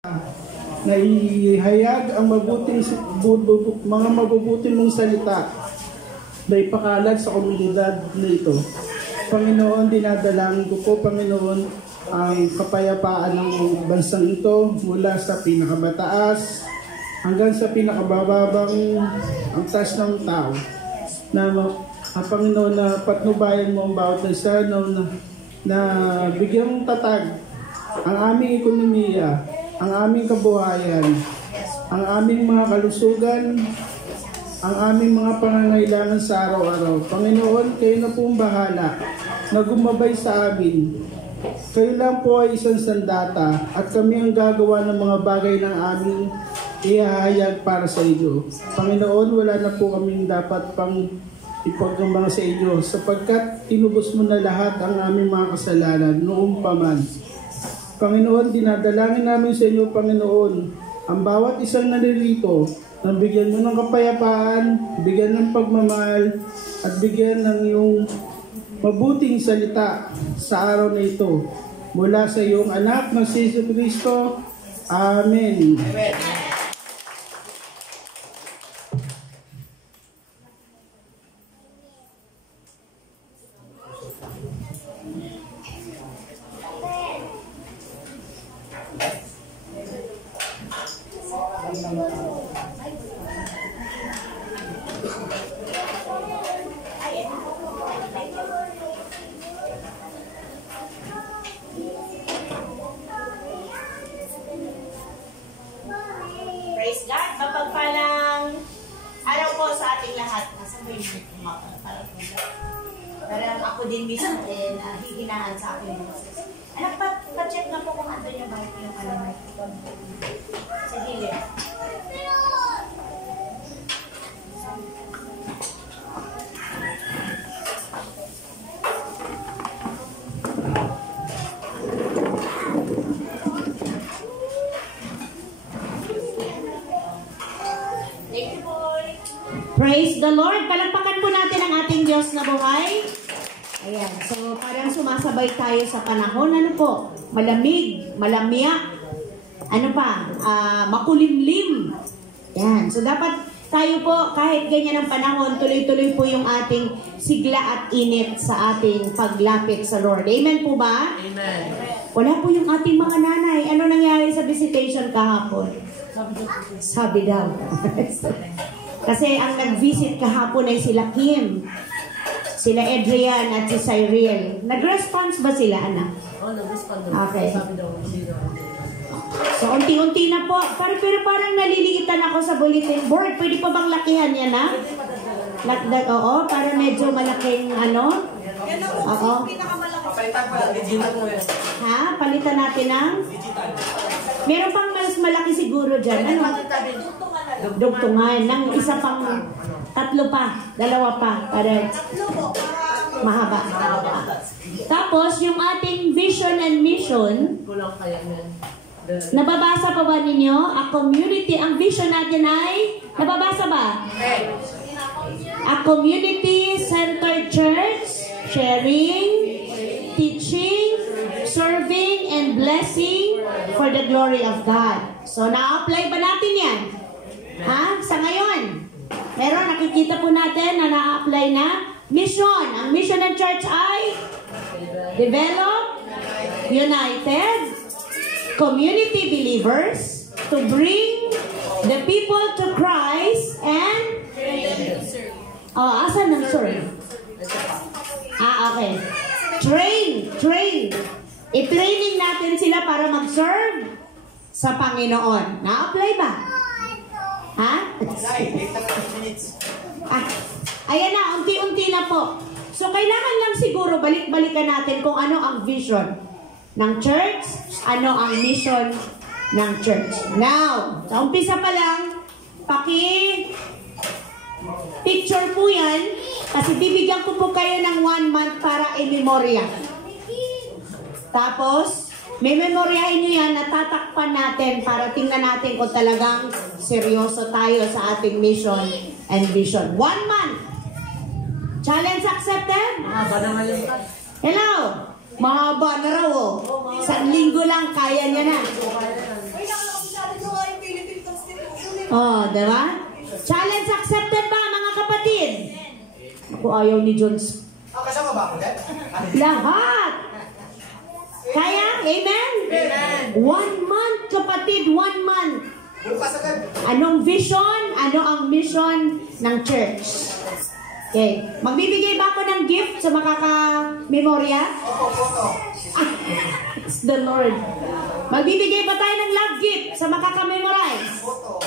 na ihayag ang mga mabubuting mong salita na ipakalat sa komunidad na ito. Panginoon, dinadalangin ko po, Panginoon, ang kapayapaan ng bansang ito mula sa pinakamataas hanggang sa pinakabababang ang taas ng tao. Panginoon, na patnubayan mo ang bawat isa na bigyang tatag ang aming ekonomiya, ang aming kabuhayan, ang aming mga kalusugan, ang aming mga pangangailangan sa araw-araw. Panginoon, kayo na pong bahala na gumabay sa amin. Kayo lang po ay isang sandata at kami ang gagawa ng mga bagay ng aming ihahayag para sa inyo. Panginoon, wala na po kaming dapat pang ipagkambang sa inyo sapagkat tinubos mo na lahat ang aming mga kasalanan noong paman. Panginoon, dinadalangin namin sa inyo, Panginoon, ang bawat isang naririto na bigyan mo ng kapayapaan, bigyan ng pagmamahal, at bigyan ng iyong mabuting salita sa araw na ito. Mula sa iyong anak na si Jesucristo. Amen. Amen. Praise God! Mapagpalang araw po sa ating lahat. Parang ako din mismo din hihinahan sa aking boses. Anak, pa-check na po kung ano yung mic yung mic. Sa gilid. Praise the Lord! Palakpakan po natin ang ating Diyos na buhay. Ayan, so parang sumasabay tayo sa panahon. Ano po? Malamig, malamya. Ano pa? Makulimlim. Ayan, so dapat tayo po, kahit ganyan ang panahon, tuloy-tuloy po yung ating sigla at init sa ating paglapit sa Lord. Amen po ba? Amen. Wala po yung ating mga nanay. Ano nangyari sa visitation kahapon? Sabi daw. Kasi ang nag-visit kahapon ay sila Kim, sila Adrian at si Cyril. Nag-response ba sila, anak? Oo, nag-response. Okay. So, unti-unti na po. Pero parang naliliitan ako sa bulletin board. Pwede pa bang lakihan yan, ha? Oo, para medyo malaking ano? Oo. Palitan ko lang, digital mo yan. Ha? Palitan natin ng? Meron pang mas malaki siguro dyan. Ano? Dugtungan. Nang isa pang tatlo pa. Dalawa pa. Para mahaba. Tapos, yung ating vision and mission, nababasa pa ba ninyo? A community. Ang vision natin ay, nababasa ba? A community-centered church, sharing, teaching, serving, and blessing for the glory of God. So, na-apply ba natin yan? Ha? Sa ngayon, meron, nakikita po natin na na-apply na mission. Ang mission ng church ay develop, united, community believers to bring the people to Christ and asan ng serve? Okay. Train. I-training natin sila para mag-serve sa Panginoon. Na-apply ba? Ha? Ayan na, unti-unti na po. So, kailangan lang siguro balik-balikan natin kung ano ang vision ng church, ano ang mission ng church. Now, sa umpisa pa lang, picture po yan, kasi bibigyan ko po kayo ng 1 month para i-memorya. Tapos, may memoryahin nyo yan, natatakpan natin para tingnan natin kung talagang seryoso tayo sa ating mission and vision. 1 month. Challenge accepted? Hello? Mahaba na raw, oh. Sa linggo lang, kaya niya na. Oh, diba? Challenge accepted ba, mga kapatid? Ako ayaw ni Jones. Kasama ba ako dyan? Lahat! Kaya? Amen? Amen. 1 month, kapatid, 1 month. Bukas agad. Anong vision? Ano ang mission ng church? Okay. Magbibigay ba ako ng gift sa makaka-memorya? Opo, photo. It's the Lord. Magbibigay ba tayo ng love gift sa makaka-memorize? Photo.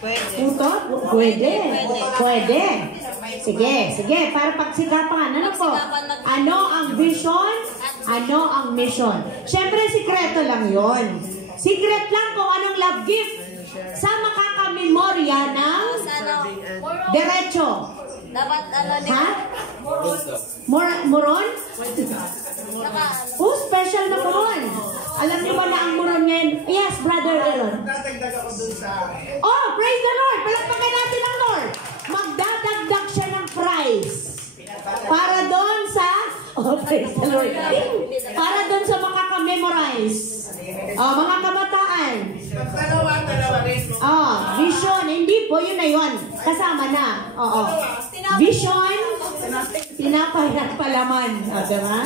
Puto? Pwede. Pwede. Sige, sige. Para pagsikapan. Ano po? Ano ang vision? Ano ang mission? Siyempre, sikreto lang yon. Secret lang kung anong love gift sa makaka-memorya ng derecho. Dapat Ha? Moron? Oh, special na moron. Alam niyo ba na ang moron ngayon? Yes, Brother Aaron. Tatagdag ako dun sa... Oh, praise the Lord! Palakpakan natin ang Lord! Magdadagdag siya ng prize. Para doon sa... Oh, praise the Lord. Para doon sa makaka-memorize. Oh, mga kabataan. Dalawa rin. Oh, vision. Hindi po, yun na yun. Kasama na. Oo. Vision, tinapay at palaman. O, diba?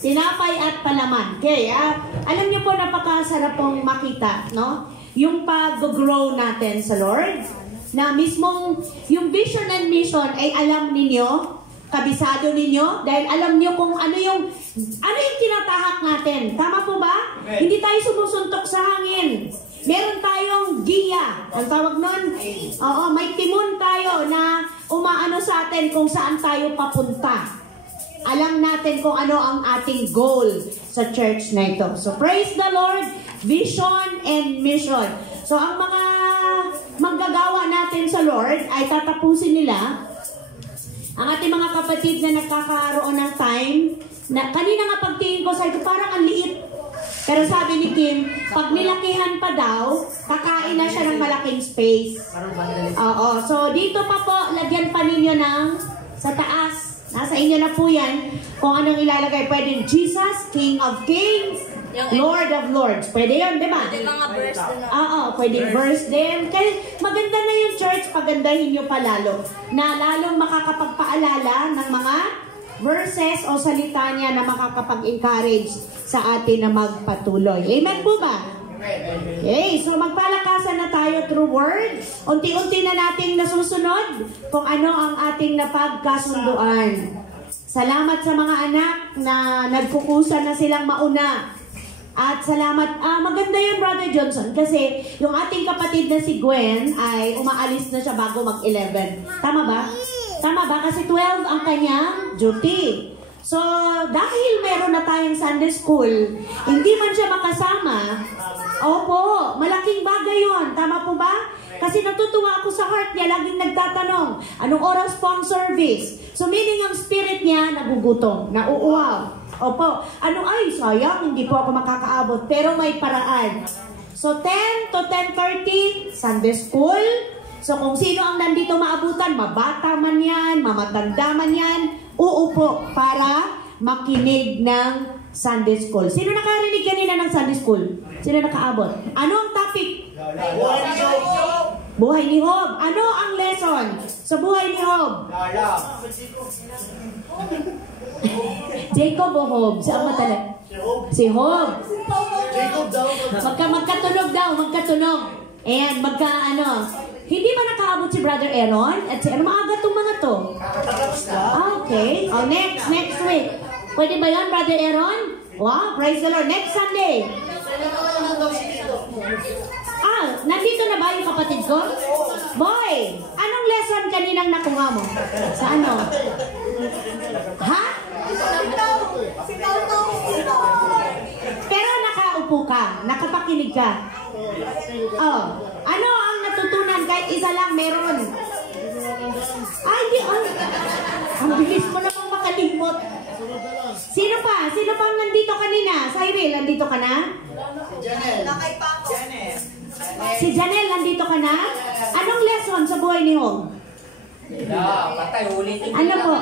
Tinapay at palaman. Okay, alam niyo po, napakasarap pong makita, no? Yung pag-grow natin sa Lord, na mismong yung vision and mission ay alam ninyo, kabisado ninyo, dahil alam niyo kung ano yung tinatahak natin. Tama po ba? Okay. Hindi tayo sumusuntok sa hangin. Meron tayong giya. Ang tawag nun? Oo, may timon tayo na umaano sa atin kung saan tayo papunta. Alam natin kung ano ang ating goal sa church na ito. So, praise the Lord, vision and mission. So, ang mga manggagawa natin sa Lord ay tatapusin nila. Ang ating mga kapatid na nagkakaroon ng time, na kanina nga pagtingin ko sa ito, parang ang liit. Pero sabi ni Kim, pag nilakihan pa daw, kakain na siya ng malaking space. Oo. So, dito pa po, lagyan pa ninyo ng sa taas. Nasa inyo na po yan. Kung anong ilalagay. Pwede Jesus, King of Kings, Lord of Lords. Pwede yun, di ba? Pwede mga verse din. Oo, pwede verse din. Kaya maganda na yung church, pagandahin nyo pa lalo. Na lalong makakapagpaalala ng mga verses o salita niya na makakapag-encourage sa atin na magpatuloy. Amen po ba? Okay, so magpalakasan na tayo through word. Unti-unti na nating nasusunod kung ano ang ating napagkasunduan. Salamat sa mga anak na nagpukusan na silang mauna. At salamat, maganda yun, Brother Johnson, kasi yung ating kapatid na si Gwen ay umaalis na siya bago mag-11. Tama ba? Tama ba? Kasi 12 ang kanyang duty. So, dahil meron na tayong Sunday school, hindi man siya makasama, opo, malaking bagay yun. Tama po ba? Kasi natutuwa ako sa heart niya, laging nagtatanong, anong oras po ang service? So, meaning ang spirit niya, nagugutom, nauuhaw. Opo, sayang, hindi po ako makakaabot, pero may paraan. So, 10 to 10:30, Sunday school. So, kung sino ang nandito maabutan, mabata man yan, mamatanda man yan, uupo para makinig ng Sunday school. Sino nakarinig kanina ng Sunday school? Sino nakaabot? Ano ang topic? Buhay ni Job. Ano ang lesson sa buhay ni Job? Jacob o Job? Saan ba talaga? Si Job. Jacob daw. Magkatunog daw, magkatunog. Ayan, hindi ba nakaabot si Brother Aaron? At si maaga itong mga to. Okay. Oh, next week. Pwede ba yan, Brother Aaron? Wow, praise the Lord. Next Sunday. Nandito na ba yung kapatid ko? Boy, anong lesson kaninang nakuha mo? Sa ano? Ha? Pero nakaupo ka, nakapakinig ka. Oh, ano ang natutunan kahit isa lang meron? Hindi. Ang bilis mo namang makalimot. Sino pa? Sino pang nandito kanina? Cyril, nandito ka na? Si Janelle, nandito ka na? Anong lesson sa buhay ni Job? Ano po?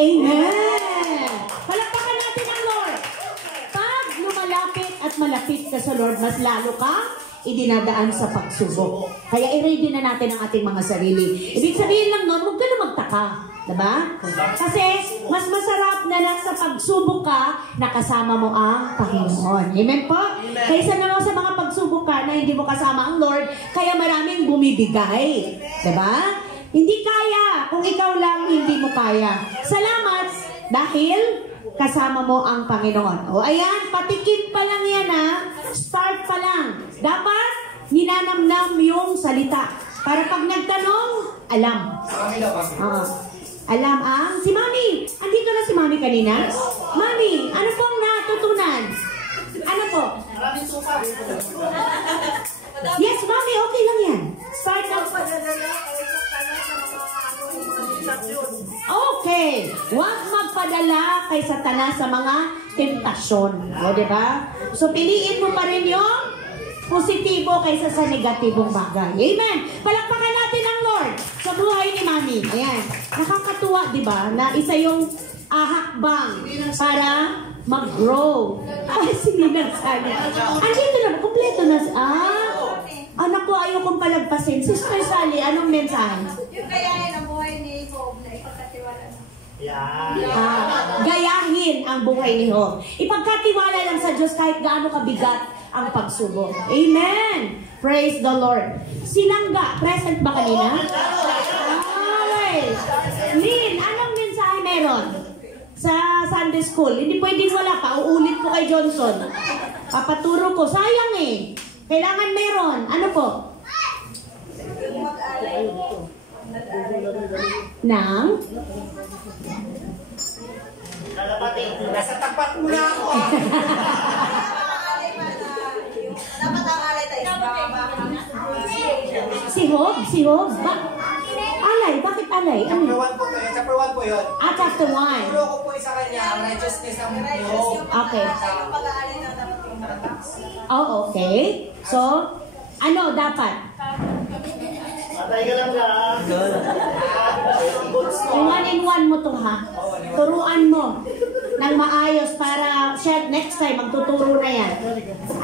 Amen! Palakpakan natin ang Lord. Pag lumala malapit at malapit ka sa Lord, mas lalo ka idinadaan sa pagsubok. Kaya i-ready na natin ang ating mga sarili. Ibig sabihin lang nun, huwag ka na magtaka. Diba? Kasi mas masarap na lang sa pagsubok ka na kasama mo ang Panginoon. Amen po? Kaysa naman sa mga pagsubok ka na hindi mo kasama ang Lord, kaya maraming bumibigay. Diba? Hindi kaya. Kung ikaw lang, hindi mo kaya. Salamat dahil kasama mo ang Panginoon. O ayan, patikim pa lang yan ha. Start pa lang. Dapat ninanamnam yung salita. Para pag nagtanong, alam. Alam ang si Mami. Andito na si Mami kanina. Mami, ano pong natutunan? Ano po? Yes, Mami, okay lang yan. Start na. Okay. Huwag magpadala kay Satanas sa mga tentasyon. O, diba? So, piliin mo pa rin yung positibo kaysa sa negatibong bagay. Amen. Palakpakan natin ang Lord sa buhay ni Mami. Ayan. Nakakatuwa, diba? Na isa yung hakbang para mag-grow. Ay, sininang sana. Andito na. Kompleto na. Anak ko, ayaw kong palagpasin. Sister Sally, anong mensahe? Yung kayahin ang buhay ni Job na ipagkatiwala na. Gayahin ang buhay ni Job. Ipagkatiwala lang sa Diyos kahit gaano kabigat ang pagsubok. Amen! Praise the Lord. Sinangga, present ba kanina? Okay. Lynn, anong mensahe meron sa Sunday School? Hindi pwedeng wala pa. Uulit ko kay Johnson. Papaturo ko. Sayang eh. Kailangan meron. Ano po? Nang? Nasa tapat mo na ako. Dapat ang alay tayo. Si Job? Si Job? Alay? Bakit alay? Ano? Chapter 1 po yun. Chapter 1. Turo ko po sa kanya ang righteousness ng Job. Okay. Yung pag-aalay na dapat yung Oh, okay. So, ano dapat? Patay ka lang lang. One-in-one mo to ha. Turuan mo ng maayos para next time magtuturo na yan.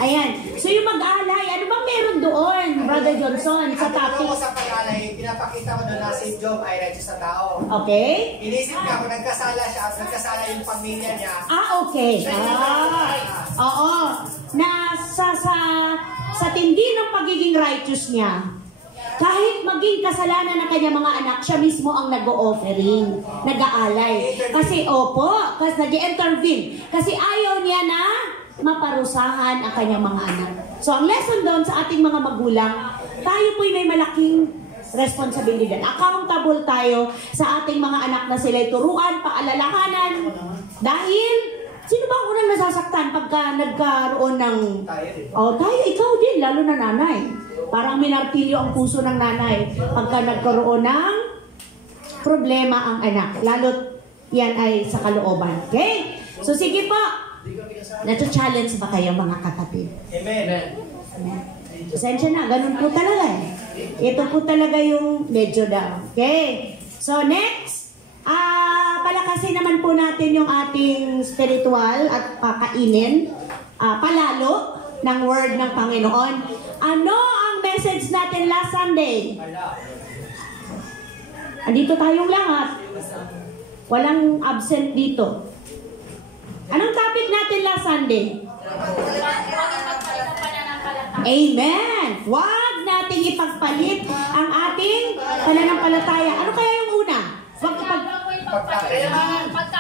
Ayan. So yung mag-alay, ano bang meron doon, Brother Johnson, sa Ang turo ko topic? sa pag-alay, pinapakita ko na si Job ay righteous na tao. Okay? Inisip niya kung nagkasala siya at nagkasala yung pamilya niya. Okay. Oo. Na sa tindi ng pagiging righteous niya, kahit maging kasalanan ng kanyang mga anak, siya mismo ang nag-o-offering, nag-aalay. Kasi kasi nag-intervene. Kasi ayaw niya na maparusahan ang kanyang mga anak. So ang lesson doon sa ating mga magulang, tayo po'y may malaking responsibilidad. Accountable tayo sa ating mga anak na sila'y turuan, paalalahanan. Dahil, sino ba ang unang nasasaktan pagka nagkaroon ng... tayo, ikaw din, lalo na nanay. Parang minartilyo ang puso ng nanay pagka nagkaroon ng problema ang anak. Lalo't yan ay sa kalooban. Okay? So sige po. Nato-challenge ba kayo mga kapatid? Amen. Amen. Pasensya na, ganun po talaga eh. Ito po talaga yung medyo down. Okay? So next, palakasin naman po natin yung ating spiritual at pakainin, palalo ng word ng Panginoon. Ano ang message natin last Sunday? Andito tayong lahat. Walang absent dito. Anong topic natin last Sunday? Amen! Huwag nating ipagpalit ang ating pananampalataya. Ano kaya yung una?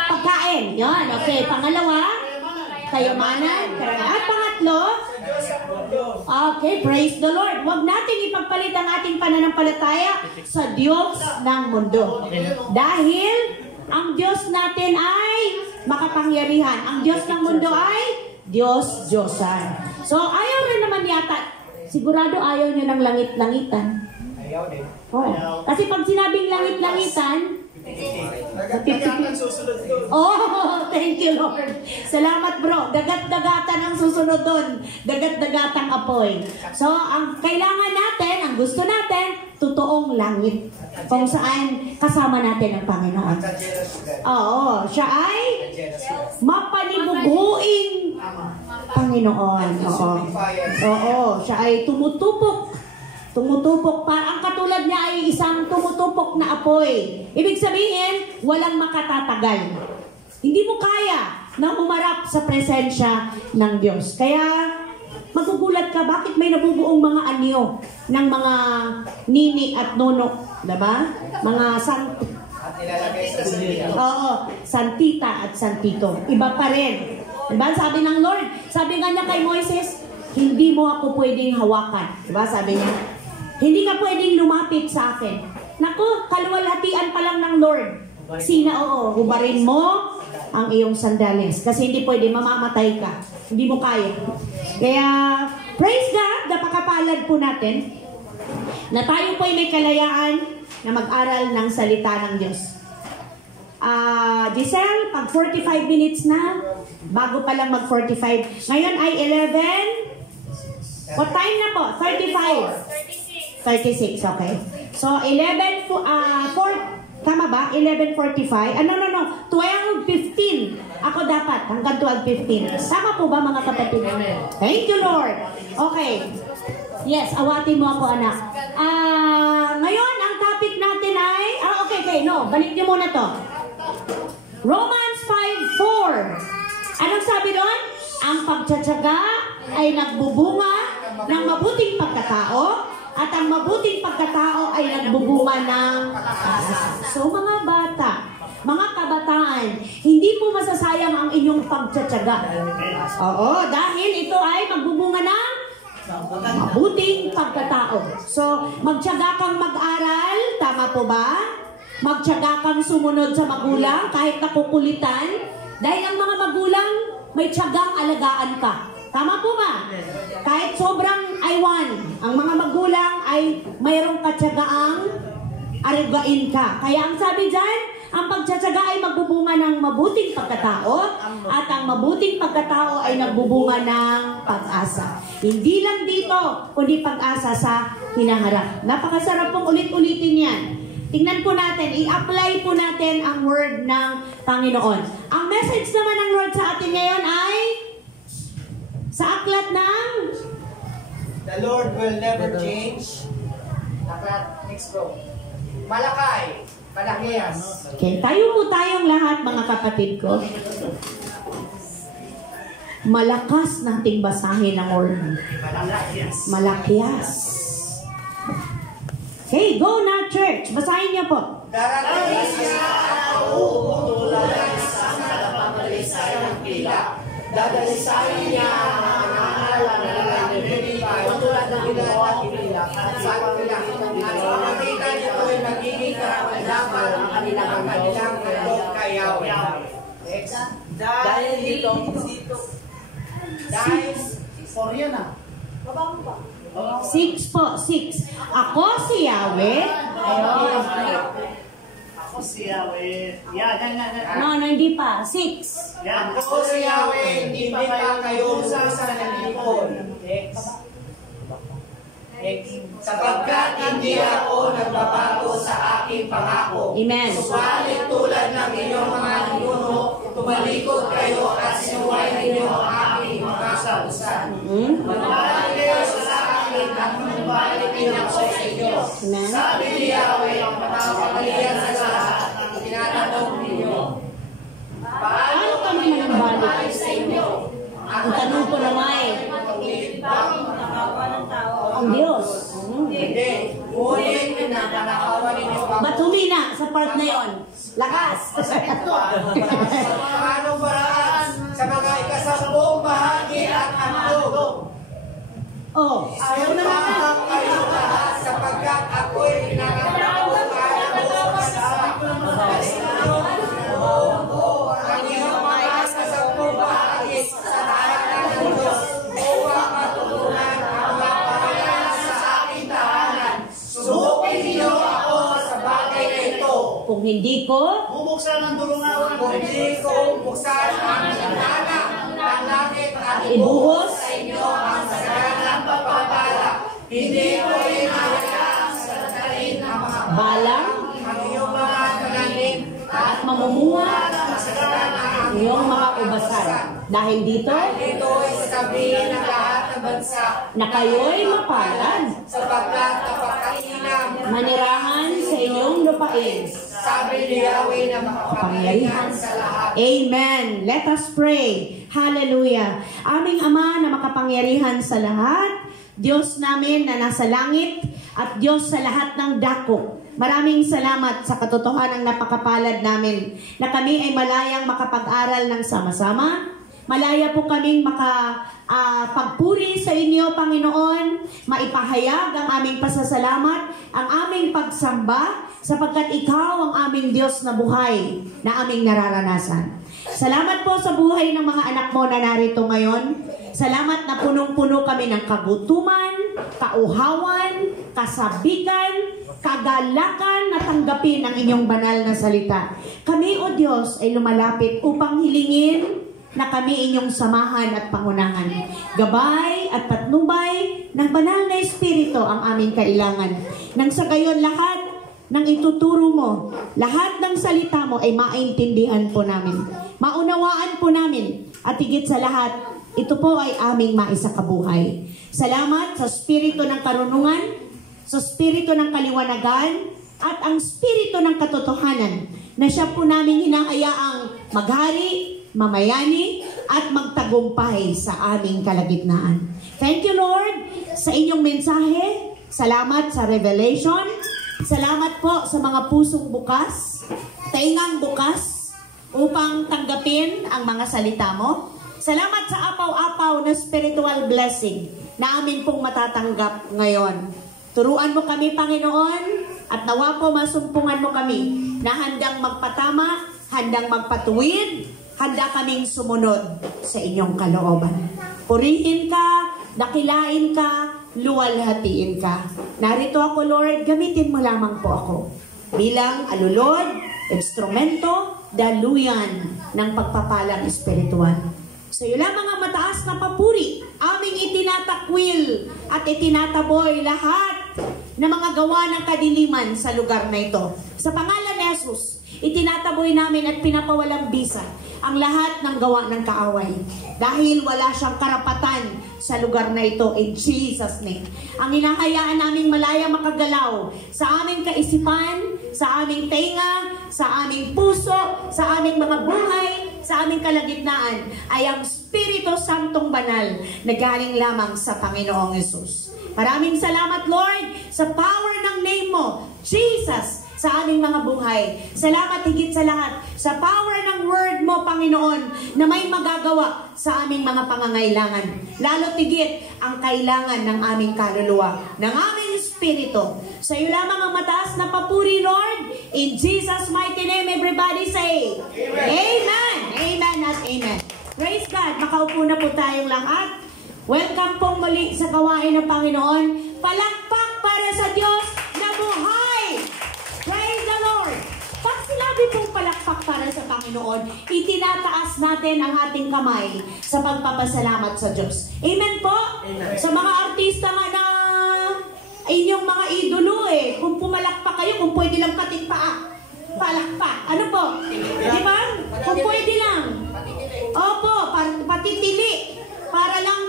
Pagkain. Yan, okay. Pangalawa, kayamanan. At pangatlo, okay, praise the Lord. Huwag nating ipagpalit ang ating pananampalataya sa Diyos ng mundo. Dahil ang Diyos natin ay makapangyarihan. Ang Diyos ng mundo ay Diyos-Diyosan. So, ayaw rin naman yata. Sigurado ayaw nyo ng langit-langitan. Ayaw din. Oh. Kasi pag sinabing langit-langitan, Dagat-dagatan susunod doon. oh, thank you Lord. Salamat bro. Dagat-dagatan ang ang susunod doon. Dagat-dagatang apoy. So, ang kailangan natin, ang gusto natin, totoong langit. Kung saan kasama natin ang Panginoon. Sa jealous God. Oo, siya ay Jealous God. mapanibughuing Panginoon. Oo. Oo, siya ay tumutupok. Tumutupok pa. Ang katulad niya ay isang tumutupok na apoy. Ibig sabihin, walang makatatagal. Hindi mo kaya na umarap sa presensya ng Diyos. Kaya, magugulat ka, bakit may nabubuong mga anyo ng mga nini at nono? Diba? Mga At nilalagay sa sila. Oo, santita at santito. Iba pa rin. Diba? Sabi ng Lord, sabi nga niya kay Moises, hindi mo ako pwedeng hawakan. Diba? Sabi niya, hindi ka pwedeng lumapit sa akin. Naku, kaluwalhatian pa lang ng Lord. Sina, oo, hubarin mo ang iyong sandales. Kasi hindi pwede, mamamatay ka. Hindi mo kaya. Kaya, praise God, napakapalad po natin na tayo po ay may kalayaan na mag-aral ng salita ng Diyos. Giselle, pag 45 minutes na, bago pa lang mag-45. Ngayon ay 11. What time na po? 35. 36, okay. So, 11, tama ba? 11:45? No. 12:15. Ako dapat, hanggang 12:15. Tama po ba, mga kapatid? Thank you, Lord. Okay. Yes, awatin mo ako, anak. Ngayon, ang topic natin ay, okay, no, balik niyo muna to. Romans 5:4. Anong sabi doon? Ang pagtsatsaga ay nagbubunga ng mabuting pagkatao, at ang mabuting pagkatao ay nagbubunga ng pag-asa. So mga bata, mga kabataan, hindi po masasayang ang inyong pagtsatsaga. Oo, dahil ito ay magbubunga ng mabuting pagkatao. So, magtsaga kang mag-aral, tama po ba? Magtsaga kang sumunod sa magulang kahit nakukulitan. Dahil ang mga magulang, may tsagang alagaan ka. Tama po ba? Kahit sobrang aywan, ang mga magulang ay mayroong katsagaang aragain ka. Kaya ang sabi dyan, ang pagtsatsaga ay magbubunga ng mabuting pagkatao, at ang mabuting pagkatao ay nagbubunga ng pag-asa. Hindi lang dito, kundi pag-asa sa hinaharap. Napakasarap pong ulit-ulitin yan. Tingnan po natin, i-apply po natin ang word ng Panginoon. Ang message naman ng Lord sa atin ngayon ay sa aklat ng The Lord will never change. Aklat, next bro. Malakay. Malakias. Okay, tayo po tayong lahat, mga kapatid ko. Malakas nating basahin ang word. Malakias. Okay, go na, church. Basahin niyo po. Darating siya at uuutulan sa napapalisay ng pila. Dadalisayin niya ang pangalan ng Pilipay tulad ng ginawa ng pila at sa pila. At sa pagkita nito ay magiging karaman-daman ang kanilang kay Yahweh. Next. Dahil dito. Dahil for yun ah. 6 po, 6. Ako si Yahweh. Ako si Yahweh. Yan. No, hindi pa. 6. Yan. Ako si Yahweh, hindi pa kayo sa nanipon. Next. Sapagkat hindi ako nagbabago sa aking pangako. Amen. Subalit tulad ng inyong mga ninuno, tumalikod kayo at sinuway ninyo ang aking mga kausan. Magbalik kayo sa akin at magbalik din ako sa inyo. Amen. Sabi ni Yahweh, ang makakapalian sa lahat, tinatanong ninyo. Paano kami manambalik sa inyo? Ang tanong ko naman, ang Diyos. Hindi. Ngunit pinanakawan ninyo ang Ba't humina sa part na yon? Lakas! sa mga anong paraan, sa mga ikasampung bahagi at handog. Oh, Ayaw na mga kayo lahat sapagkat ako'y pinangatapos ang iyong mga ikasampung bahagi sa tahanan ng Diyos upang matulungan ang mga pamayanan sa aking tahanan. Subukin niyo ako sa bagay na ito. kung hindi ko, Bubuksan ang dulungawan. Kung hindi ko buksan ang bintana ng langit at ibuhos Dahil dito, Ito ay sabihin ng lahat ng bansa na kayo'y mapalad, sapagkat napakainam manirahan sa inyong lupain. sabi ni Yahweh na makapangyarihan sa lahat. Amen. Let us pray. Hallelujah. Aming Ama na makapangyarihan sa lahat, Diyos namin na nasa langit at Diyos sa lahat ng dako. Maraming salamat sa katotohanan ng napakapalad namin na kami ay malayang makapag-aral ng sama-sama. Malaya po kaming makapagpuri sa inyo, Panginoon, maipahayag ang aming pasasalamat, ang aming pagsamba, sapagkat Ikaw ang aming Diyos na buhay na aming nararanasan. Salamat po sa buhay ng mga anak mo na narito ngayon. Salamat na punong-puno kami ng kagutuman, kauhawan, kasabikan, kagalakan na tanggapin ang inyong banal na salita. Kami, O Diyos, ay lumalapit upang hilingin na kami inyong samahan at pangunahan. Gabay at patnubay ng banal na Espiritu ang aming kailangan. Nang sa gayon lahat ng ituturo mo, lahat ng salita mo ay maintindihan po namin. Maunawaan po namin. At higit sa lahat, ito po ay aming maisakabuhay. Salamat sa Espiritu ng karunungan, sa Espiritu ng kaliwanagan, at ang Espiritu ng katotohanan na siya po namin hinahayaang maghari, mamayani, at magtagumpay sa aming kalagitnaan. Thank you, Lord, sa inyong mensahe. Salamat sa revelation. Salamat po sa mga pusong bukas, taingang bukas, upang tanggapin ang mga salita mo. Salamat sa apaw-apaw na spiritual blessing na amin pong matatanggap ngayon. Turuan mo kami, Panginoon, at nawa po masumpungan mo kami na handang magpatama, handang magpatuwid, handa kaming sumunod sa inyong kalooban. Purihin ka, dakilain ka, luwalhatiin ka. Narito ako, Lord, gamitin mo lamang po ako bilang alulod, instrumento, daluyan ng pagpapalang espiritual. Sa iyo lamang ang mataas na papuri, aming itinatakwil at itinataboy lahat ng mga gawa ng kadiliman sa lugar na ito. Sa pangalan ni Jesus, itinataboy namin at pinapawalang bisa ang lahat ng gawa ng kaaway. Dahil wala siyang karapatan sa lugar na ito in Jesus' name. Ang hinahayaan naming malaya makagalaw sa aming kaisipan, sa aming tenga, sa aming puso, sa aming mga buhay, sa aming kalagitnaan ay ang Espiritu Santong Banal na galing lamang sa Panginoong Yesus. Maraming salamat, Lord, sa power ng name mo, Jesus, sa aming mga buhay. Salamat higit sa lahat sa power ng word mo, Panginoon, na may magagawa sa aming mga pangangailangan. Lalo tigit ang kailangan ng aming kaluluwa, ng aming espiritu. Sa iyo lamang ang mataas na papuri, Lord. In Jesus' mighty name, everybody say, Amen! Amen at amen. Praise God. Makaupo na po tayong lahat. Welcome pong muli sa gawain ng Panginoon. Palakpak para sa Diyos na buhay! Praise the Lord! Pag sinabi pong palakpak para sa Panginoon, itinataas natin ang ating kamay sa pagpapasalamat sa Diyos. Amen po? Amen. Sa mga artista nga na inyong mga idolo kung pumalakpak kayo, kung pwede lang katikpaa. Palakpak. Ano po? Di ba? Kung pwede lang. Opo, patitili. Para lang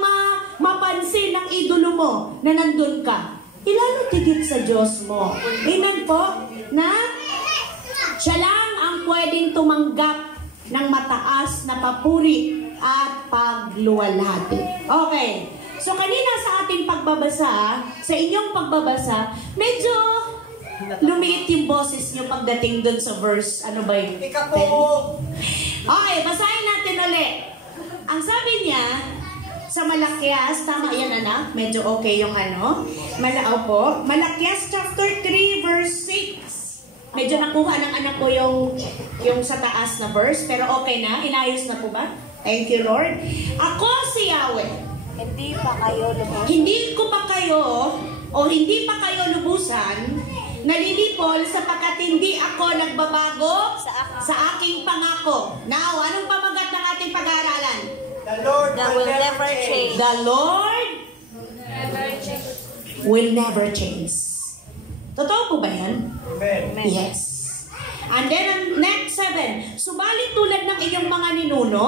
mapansin ng idolo mo na nandun ka. Ilalo tigit sa Diyos mo. Amen po? Na siya lang ang pwedeng tumanggap ng mataas na papuri at pagluwalhati. Okay. So kanina sa ating pagbabasa, sa inyong pagbabasa, medyo lumiit yung boses nyo pagdating dun sa verse. Ano ba yun? Ika po! Okay, basahin natin ulit. Ang sabi niya, sa Malakias, tama yan anak? Medyo okay yung ano? Po. Malakias chapter 3 verse 6. Medyo nakuha ng anak ko yung sa taas na verse, pero okay na? Inayos na po ba? Thank you, Lord. Ako si Yahweh. Hindi pa kayo lubusan. Hindi ko pa kayo, o hindi pa kayo lubusan, nalilipol sapagkat hindi ako nagbabago sa aking pangako. Now, anong pamagat ng ating pag-aaralan? The Lord That will never change. The Lord will never change. Totoo po ba yan? Amen. Yes. And then, ang next 7. Subalit tulad ng inyong mga ninuno,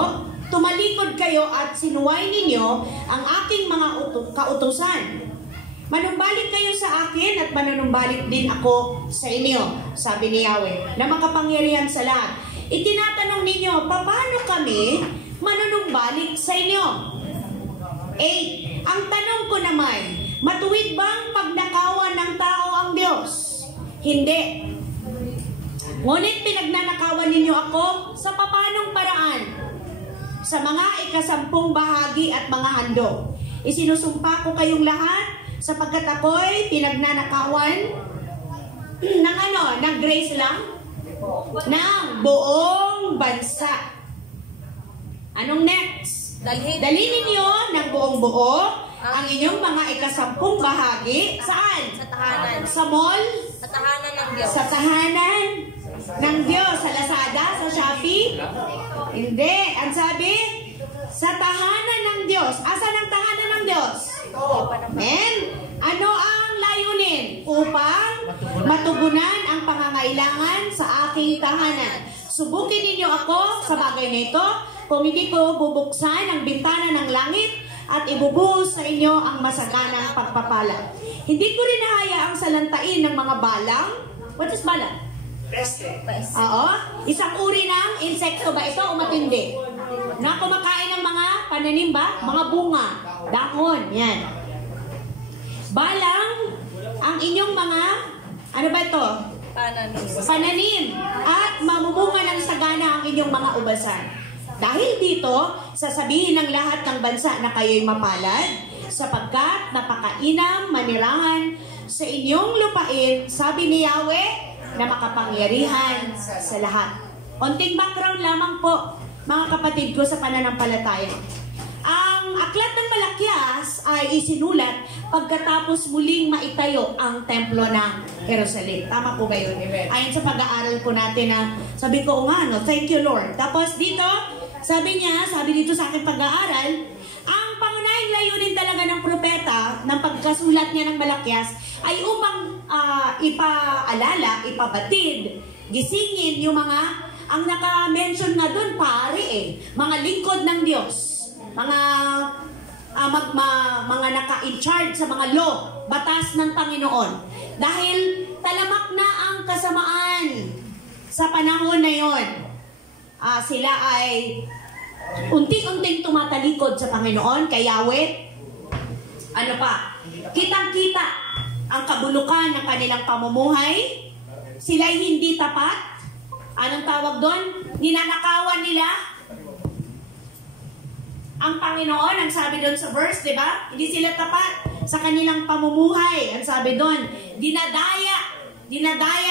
tumalikod kayo at sinuway ninyo ang aking mga kautusan. Manumbalik kayo sa akin at manunumbalik din ako sa inyo, sabi ni Yahweh, na makapangyarihan sa lahat. Itinatanong ninyo, paano kami manunumbalik sa inyo? 8. Ang tanong ko naman, matuwid bang pagnakawan ng tao ang Diyos? Hindi. Ngunit pinagnanakawan ninyo ako sa papanong paraan? Sa mga 10 bahagi at mga handog. Isinusumpa ko kayong lahat sapagkat ako'y pinagnanakawan ng ng grace lang? Ng buong bansa. Anong next? Dalhin ninyo ng buong buo ang inyong mga 10 bahagi. Saan? Sa tahanan. Sa mall? Sa tahanan ng Diyos. Sa tahanan ng Diyos. Sa Lazada? Sa Shopee? Hindi. Ang sabi, sa tahanan ng Diyos. Asan ang tahanan ng Diyos? Amen? Ano ang layunin? Upang matugunan ang pangangailangan sa aking tahanan. Subukin ninyo ako sa bagay na ito kung hindi ko bubuksan ang bintana ng langit at ibubuhos sa inyo ang masaganang pagpapala. Hindi ko rin nahayaang salantain ng mga balang. What is balang? Peste. Oo. Isang uri ng insekto ba ito o matindi? Na kumakain ng mga pananim ba? Mga bunga. Dahon. Yan. Balang ang inyong mga, ano ba ito? Pananim. At mamumunga ng sagana ang inyong mga ubasan. Dahil dito, sasabihin ng lahat ng bansa na kayo'y mapalad, sapagkat napakainam, manirahan sa inyong lupain, sabi ni Yahweh, na makapangyarihan sa lahat. Konting background lamang po, mga kapatid ko sa pananampalataya. Ang aklat ng Malakias ay isinulat pagkatapos muling maitayo ang templo ng Jerusalem. Tama po ba yun? Ayon sa pag-aaral po natin na sabi ko nga, no, thank you Lord. Tapos dito, sabi dito sa aking pag-aaral, ang pangunahing layunin talaga ng propeta ng pagkasulat niya ng Malakias ay upang ipaalala, ipabatid, gisingin yung mga, ang naka-mention nga doon, mga lingkod ng Diyos, mga naka-in-charge sa mga law, batas ng Panginoon. Dahil talamak na ang kasamaan sa panahon na yon. Sila ay unti-unting tumatalikod sa Panginoon, kay Yahweh. Ano pa? Kitang-kita ang kabulukan ng kanilang pamumuhay. Sila'y hindi tapat. Anong tawag doon? Ninanakawan nila ang Panginoon. Ang sabi doon sa verse, di ba? Hindi sila tapat sa kanilang pamumuhay. Ang sabi doon, dinadaya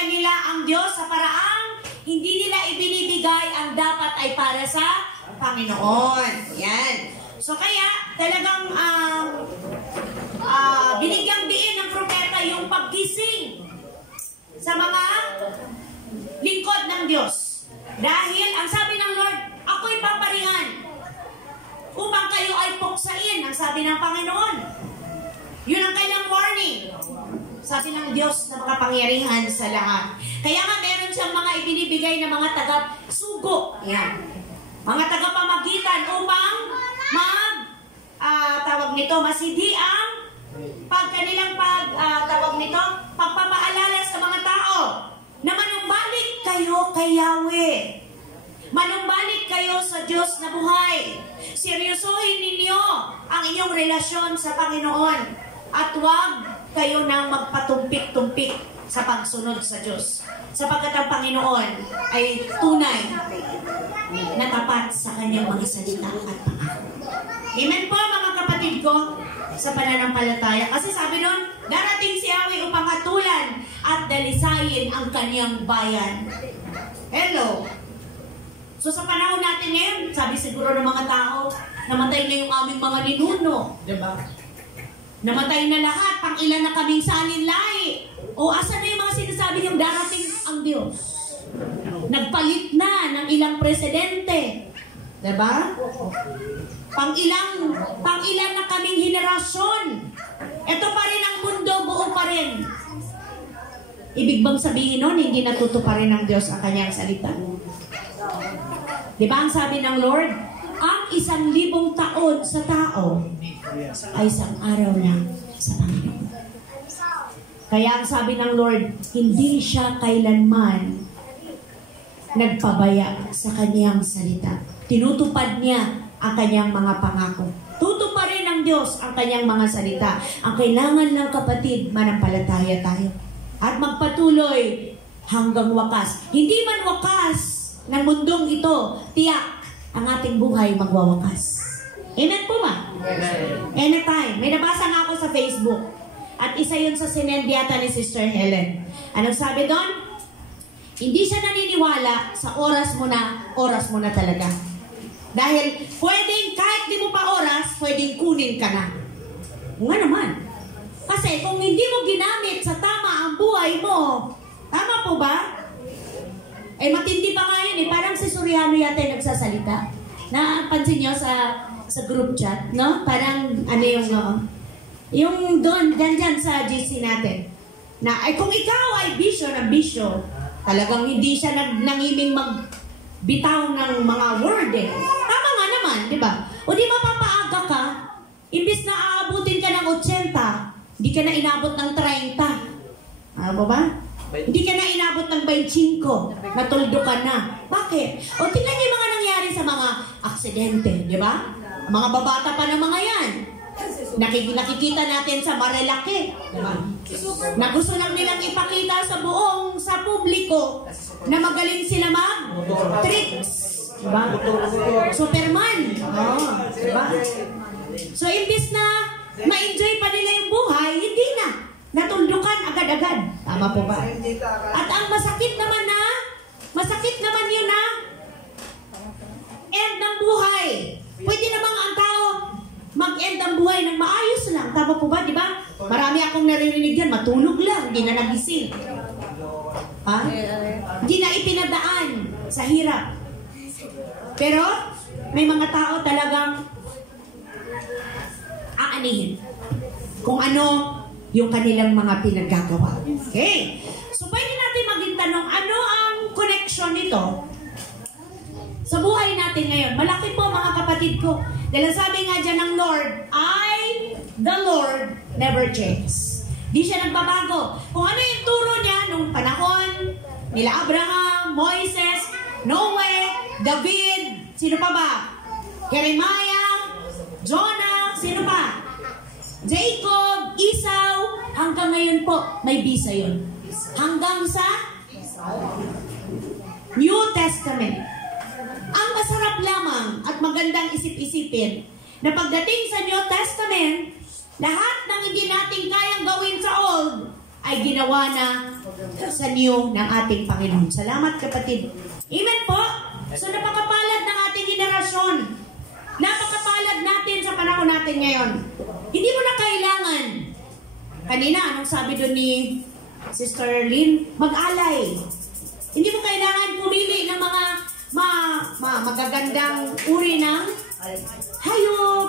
nila ang Diyos sa paraang hindi nila ibinibigay ang dapat ay para sa Panginoon. Yan. So kaya, talagang binigyang diin ng propeta yung paggising sa mga lingkod ng Diyos. Dahil, ang sabi ng Lord, ako'y paparihan upang kayo ay puksain, ang sabi ng Panginoon. Yun ang kanyang warning. Sabi ng Diyos na makapangyarihan sa lahat. Kaya nga meron siyang mga ibinibigay na mga taga-sugo. Yan. Mga taga-pamagitan upang masidi ang pagpapaalala sa mga tao na manumbalik kayo kay Yahweh. Manumbalik kayo sa Diyos na buhay. Seryosohin ninyo ang inyong relasyon sa Panginoon at huwag kayo nang magpatumpik-tumpik sa pagsunod sa Diyos. Sapagkat ang Panginoon ay tunay na tapat sa kanyang mga salita at pangako. Amen po mga kapatid ko sa pananampalataya. Kasi sabi nun, darating si Yahweh upang hatulan at dalisayin ang kanyang bayan. Hello! So sa panahon natin ngayon, sabi siguro ng mga tao, namatay na yung aming mga ninuno. Diba? Namatay na lahat, pang ilan na kaming salinlahi. O asan na yung mga sinasabi niyong darating ang Diyos? Nagpalit na ng ilang presidente. Diba? Pang ilan na kaming henerasyon. Ito pa rin ang mundo, buo pa rin. Ibig bang sabihin nun, hindi natutuparin ng Diyos ang kanyang salita? Diba ang sabi ng Lord? ang 1,000 taon sa tao ay isang araw lang sa Panginoon. Kaya ang sabi ng Lord, hindi siya kailanman nagpabaya sa kanyang salita. Tinutupad niya ang kanyang mga pangako. Tutuparin ng Diyos ang kanyang mga salita. Ang kailangan ng kapatid, manampalataya tayo. At magpatuloy hanggang wakas. Hindi man wakas ng mundong ito, tiyak ang ating buhay magwawakas. Amen po ba? Anytime. May nabasa nga ako sa Facebook. At isa yun sa sinend yata ni Sister Helen. Anong sabi doon? Hindi siya naniniwala sa oras mo na talaga. Dahil pwedeng kahit di mo pa oras, pwedeng kunin ka na. Nga naman. Kasi kung hindi mo ginamit sa tama ang buhay mo, tama po ba? Eh matindi pa nga yun eh. Parang si Soriano yata yung nagsasalita. Napansin nyo sa group chat, no? Parang ano yung doon, dyan sa GC natin. Na ay kung ikaw ay bisyo ng bisyo, talagang hindi siya nangiming magbitaw ng mga word eh. Tama nga naman, di ba? O di mapapaaga ka, imbis na aabutin ka ng 80, hindi ka na inabot ng 30. Ano ba? Hindi ka na inabot ng 25, natuldo ka na. Bakit? O tingnan niyo yung mga nangyari sa mga aksidente, di ba? Mga babata pa na mga yan. Nakikita natin sa Marilaki, diba? Na gusto lang nilang ipakita sa publiko na magaling sila mag-tricks. Diba? Superman. Diba? So, imbis na ma-enjoy pa nila yung buhay, hindi na. Natuldukan agad-agad. Tama po ba? At ang masakit naman yun na end ng buhay. Pwede namang ang tao mag-end ang buhay ng maayos lang. Tama po ba, di ba? Marami akong naririnig yan, matulog lang, hindi na nagising. Ha? Hindi na ipinadaan sa hirap. Pero, may mga tao talagang aanihin kung ano yung kanilang mga pinaggagawa. Okay? So, pwede natin maging tanong, ano ang connection nito sa buhay natin ngayon? Malaki po mga kapatid ko. Dahil sabi nga dyan ng Lord, the Lord never changes. Di siya nagbabago. Kung ano yung turo niya nung panahon nila Abraham, Moises, Noe, David, sino pa ba? Jeremiah, Jonah, sino pa? Jacob, Esau, hanggang ngayon po, may bisa yun. Hanggang sa New Testament. Ang masarap lamang at magandang isip-isipin na pagdating sa New Testament, lahat ng hindi natin kayang gawin sa Old ay ginawa na sa New ng ating Panginoon. Salamat kapatid. Amen po. So napakapalad ng ating henerasyon. Napakapalad natin sa panahon natin ngayon. Hindi mo na kailangan. Kanina, anong sabi doon ni Sister Lynn? Mag-alay. Hindi mo kailangan pumili ng mga magagandang uri ng hayop,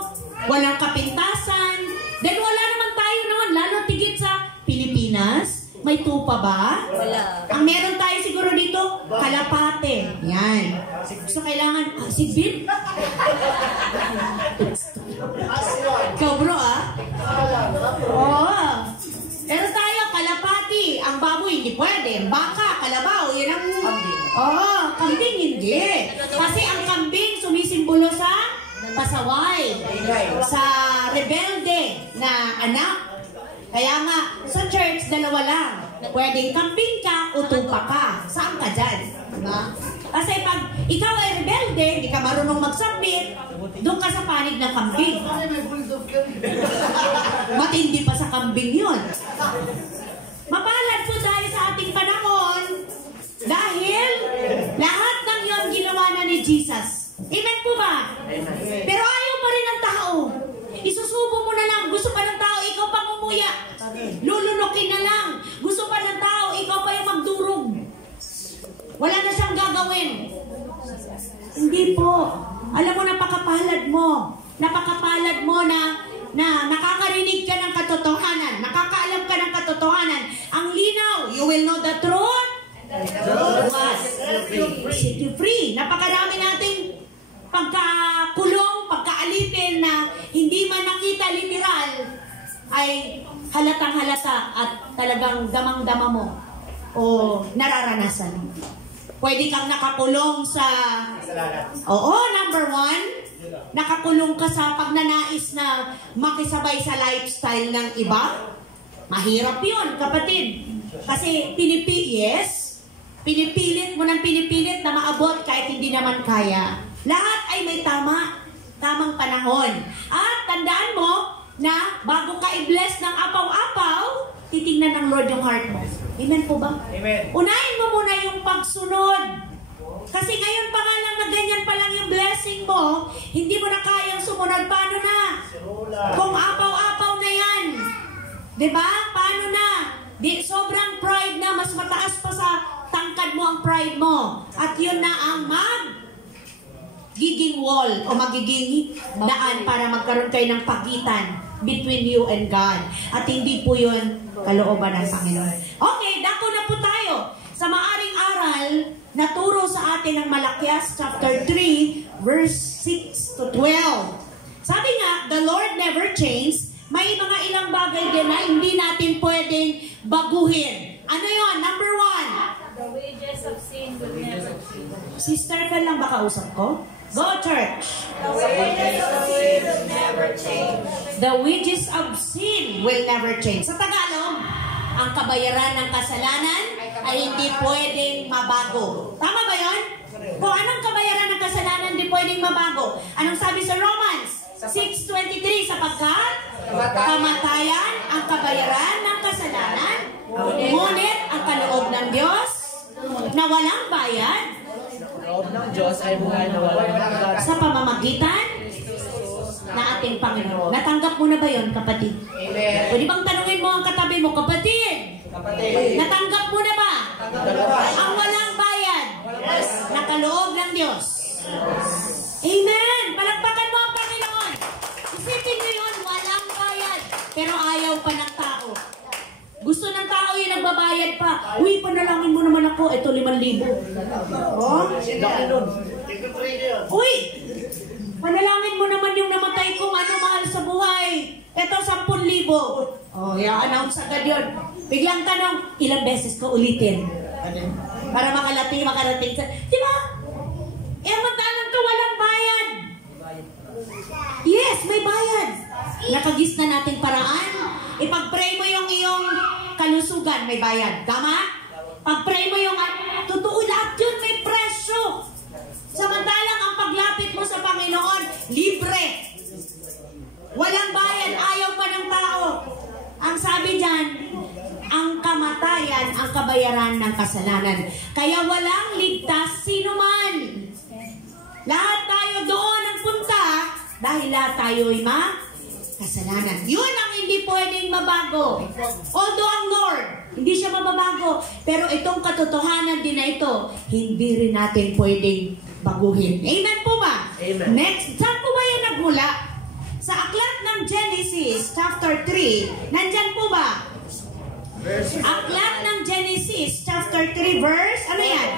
walang kapintasan. Dahil wala naman tayo naman, lalo tigit sa Pilipinas. May tupa ba? Wala. Ang meron tayo siguro dito, kalapate. Yan. So kailangan, sigbin? Ikaw bro Oo. Meron tayo, kalapati. Ang baboy, hindi pwede. Baka, kalabaw, yun ang... kambing hindi. Kasi ang kambing sumisimbolo sa pasaway. Sa rebelde na anak. Kaya nga, sa church, dalawa lang. Pwedeng kambing ka o tupa ka. Saan ka dyan? Kasi pag ikaw ay rebelde, hindi ka marunong mag-submit, doon ka sa panig ng kambing. Matindi pa sa kambing yun. Mapalad po tayo sa ating panahon dahil lahat ng yun ginawa na ni Jesus. Amen po ba? Pero ayaw pa rin ng tao. Isusubo mo na lang. Gusto pa ng tao, ikaw pa ngumuya. Lulunukin na lang. Gusto pa ng tao, ikaw pa yung magdurog. Wala na siyang gagawin. Hindi po. Alam mo, napakapalad mo. Napakapalad mo na nakakarinig ka ng katotohanan. Nakakaalam ka ng katotohanan. Ang linaw, you will know the truth. Set you free. Napakarami nating pagkakulong, pagkaalipin na hindi man nakita literal, ay halatang halata at talagang damang-dama mo o nararanasan. Pwede kang nakakulong sa... Oo, number 1, nakakulong ka sa pagnanais na makisabay sa lifestyle ng iba. Mahirap yun, kapatid. Kasi pinipilit mo ng pinipilit na maabot kahit hindi naman kaya. Lahat ay may tamang panahon. At tandaan mo na bago ka i-bless ng apaw-apaw, titingnan ng Lord yung heart mo. Amen po ba? Amen. Unahin mo muna yung pagsunod. Kasi ngayon pa nga lang na ganyan pa lang yung blessing mo, hindi mo na kayang sumunod. Paano na? Kung apaw-apaw na yan. Diba? Paano na? Sobrang pride na, mas mataas pa sa tangkad mo ang pride mo. At yun na ang magiging wall o magiging daan para magkaroon kayo ng pagitan between you and God. At hindi po yun kalooban ng Panginoon. Okay, dako na po tayo sa maaring aral na turo sa atin ng Malakias chapter 3 verse 6 to 12. Sabi nga, the Lord never changes. May mga ilang bagay din na hindi natin pwedeng baguhin. Ano yon? Number 1. The wages of sin will never change. Sister ka lang ba kausap ko? Go church. The wages of sin will never change. The wages of sin will never change. Sa Tagalog, ang kabayaran ng kasalanan ay hindi pwedeng mabago. Tama ba yon? Kung anong kabayaran ng kasalanan hindi pwedeng mabago? Anong sabi sa Romans 6:23? Sapagkat kamatayan ang kabayaran ng kasalanan, ngunit ang kaloob ng Diyos na walang bayad Loob ng Diyos ay buhay na walang hanggan. sa pamamagitan na ating Panginoon. Natanggap mo na ba yon, kapatid? Amen. Pwede bang tanungin mo ang katabi mo, kapatid? Kapatid. Natanggap mo na ba ang walang bayad na kaloob ng Diyos? Amen! Palagpakan mo ang Panginoon. Isipin niyo yun, walang bayad. Pero ayaw pa ng tao. Gusto ng tao yung nagbabayad pa. Uy, panalangin mo naman ako. Ito 5,000. Oh? Uy! Panalangin mo naman yung namatay kong mahal sa buhay. Ito 10,000. Oh, i-announce agad yun. Biglang tanong, ilang beses ko ulitin? Para makarating sa... Diba? Eh, matalang to, walang bayad. Yes, may bayad. Nakagis na nating paraan. Ipag-pray mo yung iyong kalusugan, may bayad. Tama? Pag-pray mo yung... Totoo lahat yun, may presyo. Samantalang ang paglapit mo sa Panginoon, libre. Walang bayad, ayaw pa ng tao. Ang sabi dyan, ang kamatayan, ang kabayaran ng kasalanan. Kaya walang ligtas sino man. Lahat tayo doon ang punta dahil lahat tayo'y kasalanan. Yun ang hindi pwedeng mabago. Although ang Lord, hindi siya mababago. Pero itong katotohanan din na ito, hindi rin natin pwedeng baguhin. Amen po ba? Amen. Next, saan po ba yan nagmula? Sa aklat ng Genesis, chapter 3, nandyan po ba? Aklat ng Genesis, chapter 3, verse, ano yan?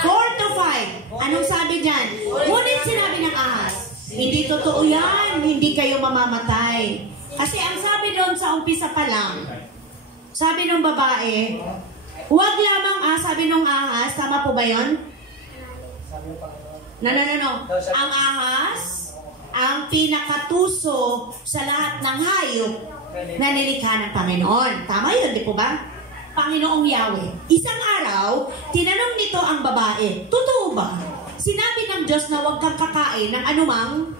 4 to 5. Anong sabi dyan? Ngunit sinabi ng ahas, hindi totoo yan, hindi kayo mamamatay. Kasi ang sabi doon sa umpisa pa lang, sabi ng babae, huwag lamang, sabi ng ahas, tama po ba yun? No. Ang ahas, ang pinakatuso sa lahat ng hayop na nilikha ng Panginoon. Tama yun, di po ba? Panginoong Yahweh. Isang araw, tinanong nito ang babae, totoo ba? Sinabi ng Diyos na huwag kang kakain ng anumang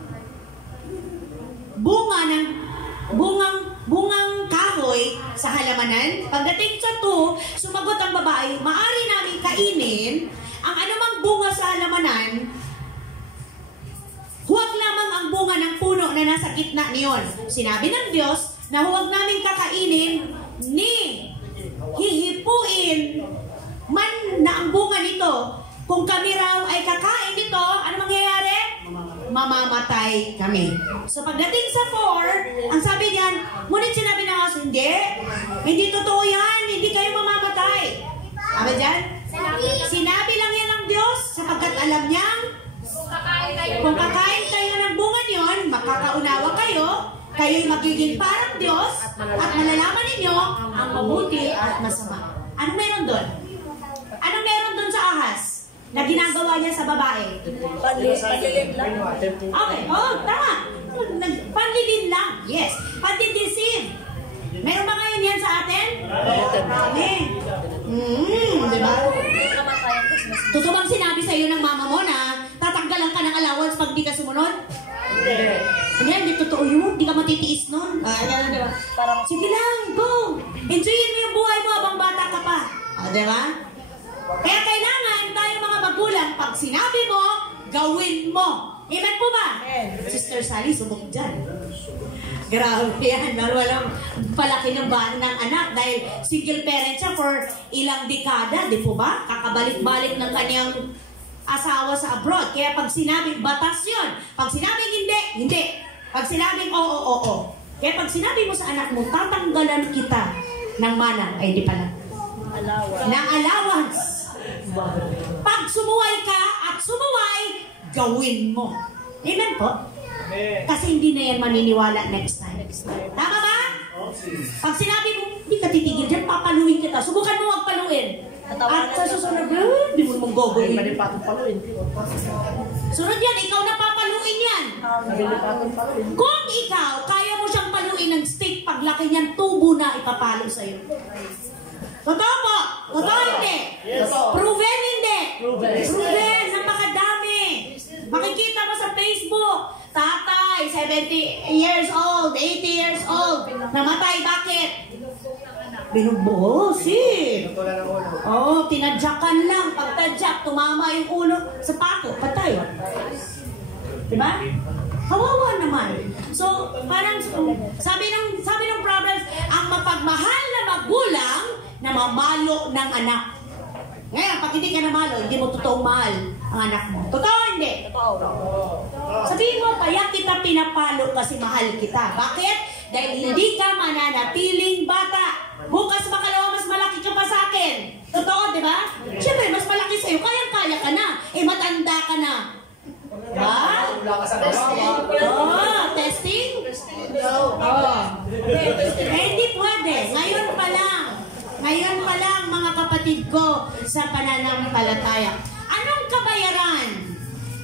bungang kahoy sa halamanan. Pagdating sa 2, sumagot ang babae, maari namin kainin ang anumang bunga sa halamanan, huwag lamang ang bunga ng puno na nasa gitna niyon. Sinabi ng Diyos na huwag namin kakainin ni hihipuin man na ang bunga nito. Kung kami raw ay kakain dito, ano mangyayari? Mamamatay kami. So pagdating sa 4, ang sabi niyan, ngunit sinabi ng ahas, hindi totoo yan, hindi kayo mamamatay. Sabi dyan? Sinabi lang yan ng Diyos sapagkat alam niyang Kung kakain kayo Kung kakain kayo ng bunga niyon, makakaunawa kayo, kayo'y magiging parang Diyos, at malalaman ninyo ang mabuti at masama. Ano meron doon? Ano meron doon sa ahas na ginagawa niya sa babae? Panlilim lang. Okay, tama. Panlilin lang. Yes. Pandideceive. Meron ba ngayon yan sa atin? Marami. Diba? Totoo bang sinabi sa iyo ng mama mo na tatanggalan ka ng allowance pag di ka sumunod? Hindi, hindi totoo yun. Di ka matitiis nun. Diba? Sige lang, go. Enjoyin mo yung buhay mo habang bata ka pa. Diba? Kaya kailangan tayo mga magulang, pag sinabi mo, gawin mo. Amen po ba? Sister Sally, subok dyan. Grabe yan. Walang palaki ng anak dahil single parent siya for ilang dekada, di po ba? Kakabalik-balik ng kanyang asawa sa abroad. Kaya pag sinabing batas yun, pag sinabing hindi, hindi. Pag sinabing oo. Kaya pag sinabi mo sa anak mo, tatanggalan kita ng mana, ay di pala. Ng allowance. Pag sumuway ka at sumuway, gawin mo. Amen po? Kasi hindi na yan maniniwala next time. Tama ba? Pag sinabi mo, hindi ka titigil dyan, papaluin kita. Subukan mo wag paluin. At sa susunod, hindi mo mong gagawin. Sunod yan, ikaw na papaluin yan. Kung ikaw, kaya mo siyang paluin ng stick, paglaki niyan, tubo na ipapalo sa'yo. Totoo po? Totoo hindi? Proven hindi? Proven, napakadami. Makikita mo sa Facebook, tatay, 70 years old, 80 years old, namatay, bakit? Binubuo, tinadyakan lang. Pagtadyak, tumama yung ulo sa pako, patay. Diba? Kawawa naman. So, parang, sabi ng Proverbs, ang mapagmahal na magulang, na mamalo ng anak. Ngayon, pag hindi ka namalo, hindi mo totoong mahal ang anak mo. Totoo hindi? Sabihin mo, kaya kita pinapalo kasi mahal kita. Bakit? Dahil hindi ka mananatiling bata. Bukas makalawa, mas malaki ka pa sa akin. Totoo, di ba? Siyempre, mas malaki sa'yo. Kayang-kaya ka na. Matanda ka na. Diba? Testing? Hindi pwede. Ngayon pa lang, mga kapatid ko, sa pananampalataya. Anong kabayaran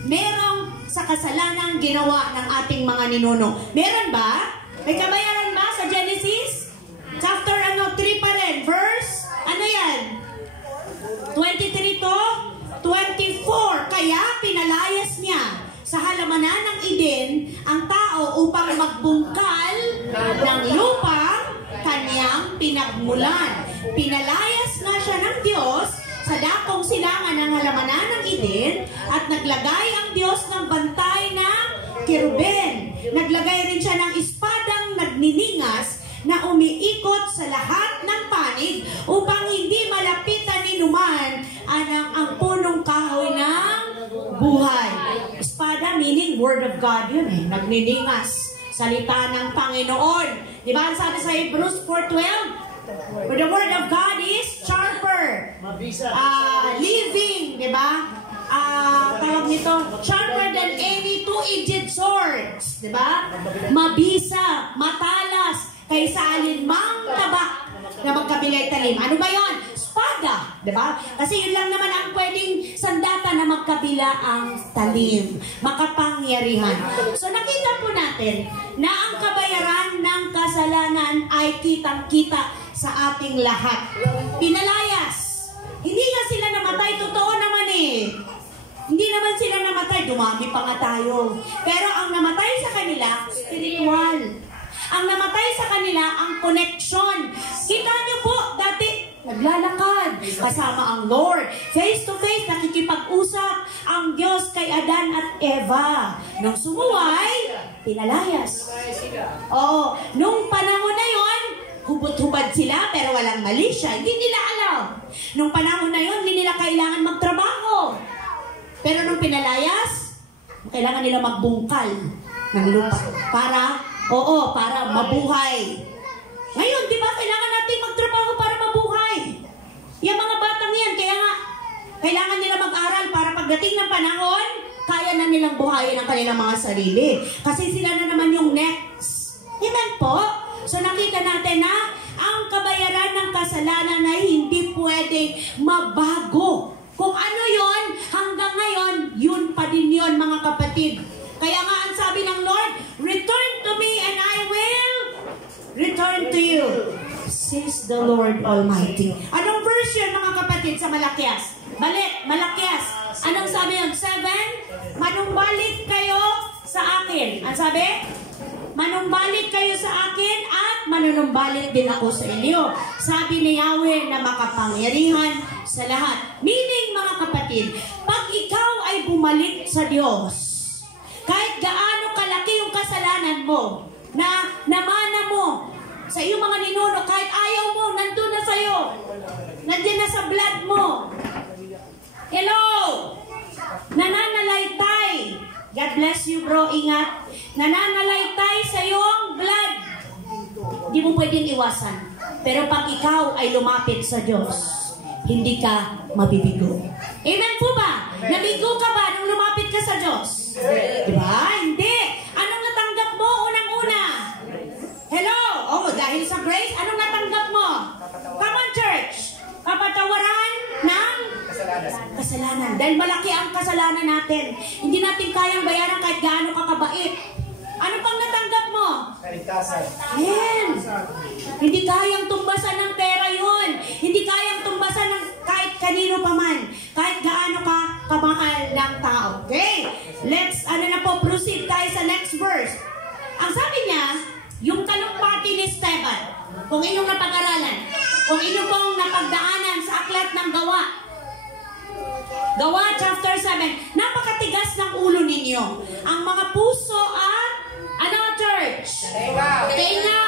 merong sa kasalanang ginawa ng ating mga ninuno? Meron ba? May kabayaran ba sa Genesis? Chapter 3 pa rin. Verse, ano yan? 23 to 24. Kaya pinalayas niya sa halamanan ng Eden ang tao upang magbungkal ng lupang kanyang pinagmulan. Pinalayas nga siya ng Diyos sa dakong silangan ng halamanan ng Eden at naglagay ang Diyos ng bantay ng keruben. Naglagay rin siya ng espadang nagniningas na umiikot sa lahat ng panig upang hindi malapitan ni numan ang punong kahoy ng buhay. Espada meaning word of God yun nagniningas. Salita ng Panginoon. Diba sabi sa Hebrews 4:12? For the word of God is sharper, living, di ba? Tawag nito, sharper than any two-edged swords, di ba? Mabisa, matalas, kaysa alinmang tabak na magkabilay talim. Ano ba yon? Espada, di ba? Kasi yun lang naman ang pwedeng sandata na magkabila ang talim, makapangyarihan. So nakita po natin na ang kabayaran ng kasalanan ay kitang-kita sa ating lahat. Pinalayas. Hindi nga sila namatay, totoo naman Hindi naman sila namatay, dumami pa nga tayo. Pero ang namatay sa kanila, spiritual. Ang namatay sa kanila, ang connection. Kita niyo po, dati, naglalakad kasama ang Lord. Face to face, nakikipag-usap ang Diyos kay Adan at Eva. Nung sumuway, pinalayas. Oo, nung panahon na yon, hubot-hubad sila pero walang mali siya. Hindi nila alam. Nung panahon na yon, hindi nila kailangan magtrabaho. Pero nung pinalayas, kailangan nila magbungkal ng lupa para mabuhay. Ngayon, di ba, kailangan natin magtrabaho para mabuhay. Yung mga batang yan, kaya nga, kailangan nila mag-aral para pagdating ng panahon, kaya na nilang buhayin ang kanilang mga sarili. Kasi sila na naman yung next. Amen po? So nakita natin na ang kabayaran ng kasalanan ay hindi pwedeng mabago. Kung ano yon, hanggang ngayon, yun pa din yun, mga kapatid. Kaya nga ang sabi ng Lord, return to me and I will return to you, says the Lord Almighty. Anong version, mga kapatid, sa Malakias? Balik, Malakias. Anong sabi yun? 7, manumbalik kayo sa akin. Ang sabi? Manumbalik kayo sa akin at manunumbalik din ako sa inyo. Sabi ni Yahweh na makapangyarihan sa lahat. Meaning, mga kapatid, pag ikaw ay bumalik sa Diyos, kahit gaano kalaki yung kasalanan mo, na namana mo sa iyong mga ninuno, kahit ayaw mo, nandun na sa'yo. Nandiyan na sa blood mo. Hello! Nananalaytay. God bless you, bro. Ingat. Nananalaytay sa iyong blood. Hindi mo pwedeng iwasan. Pero pag ikaw ay lumapit sa Diyos, hindi ka mabibigo. Amen po ba? Nabigo ka ba nung lumapit ka sa Diyos? Diba? Hindi. Anong natanggap mo unang-una? Hello? Oh, dahil sa grace, anong natanggap mo? Come on, church. Kapatawaran ng kasalanan. Dahil malaki ang kasalanan natin. Hindi natin kayang bayaran kahit gaano kakabait. Ano pang natanggap mo? Ayan. Hindi kayang tumbasan ng pera yun. Hindi kayang tumbasan ng kahit kanino pa man. Kahit gaano ka kamahal ng tao. Okay? Let's, proceed tayo sa next verse. Ang sabi niya, yung talumpati ni Esteban, kung inyong napag-aralan, kung inyong pong napagdaanan sa aklat ng Gawa, Gawa chapter 7, napakatigas ng ulo ninyo. Ang mga puso at, church? Tenga.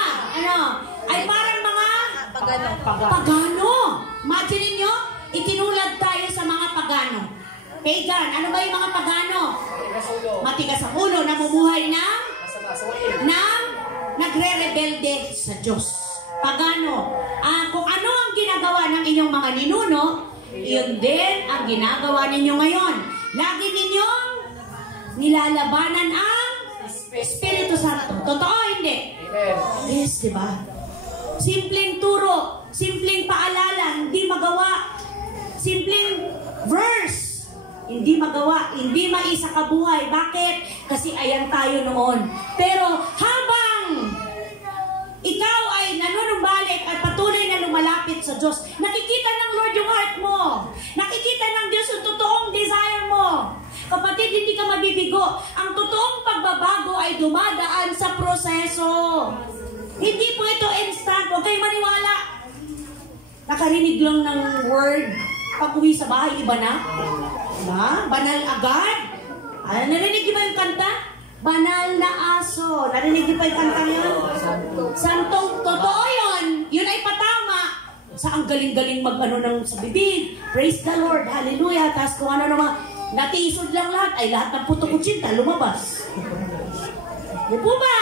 Ay parang mga pagano. Imagine ninyo, itinulad tayo sa mga pagano. Pagan. Ano ba yung mga pagano? Matigas ang ulo, namumuhay ng nagre-rebelde sa Diyos. Pagano. Kung ano ang ginagawa ng inyong mga ninuno, yun din ang ginagawa ninyo ngayon. Lagi ninyong nilalabanan ang Espiritu Santo. Totoo, hindi? Yes, diba? Simpleng turo, simpleng paalala, hindi magawa. Simpleng verse, hindi magawa, hindi maisa kabuhay. Bakit? Kasi ayan tayo noon. Pero habang ikaw ay nanunumbalik at patuloy na lumalapit sa Diyos, nakikita ng Lord yung heart mo. Nakikita ng Diyos yung totoong desire mo. Kapatid, hindi ka mabibigo. Ang totoong pagbabago ay dumadaan sa proseso. Hindi po ito instant. Huwag kayong maniwala. Nakarinig lang ng word. Pag uwi sa bahay, iba na. Diba? Banal agad. Narinig niyo ba yung kanta? Banal na aso. Narinig niyo pa yung kanta yun? Santong, totoo yun. Yun ay patama. Sa ang galing-galing ng sa bibig. Praise the Lord. Hallelujah. Tapos kung ano naman, natisod lang lahat, ay lahat ng puto kutsinta lumabas. Yan po ba?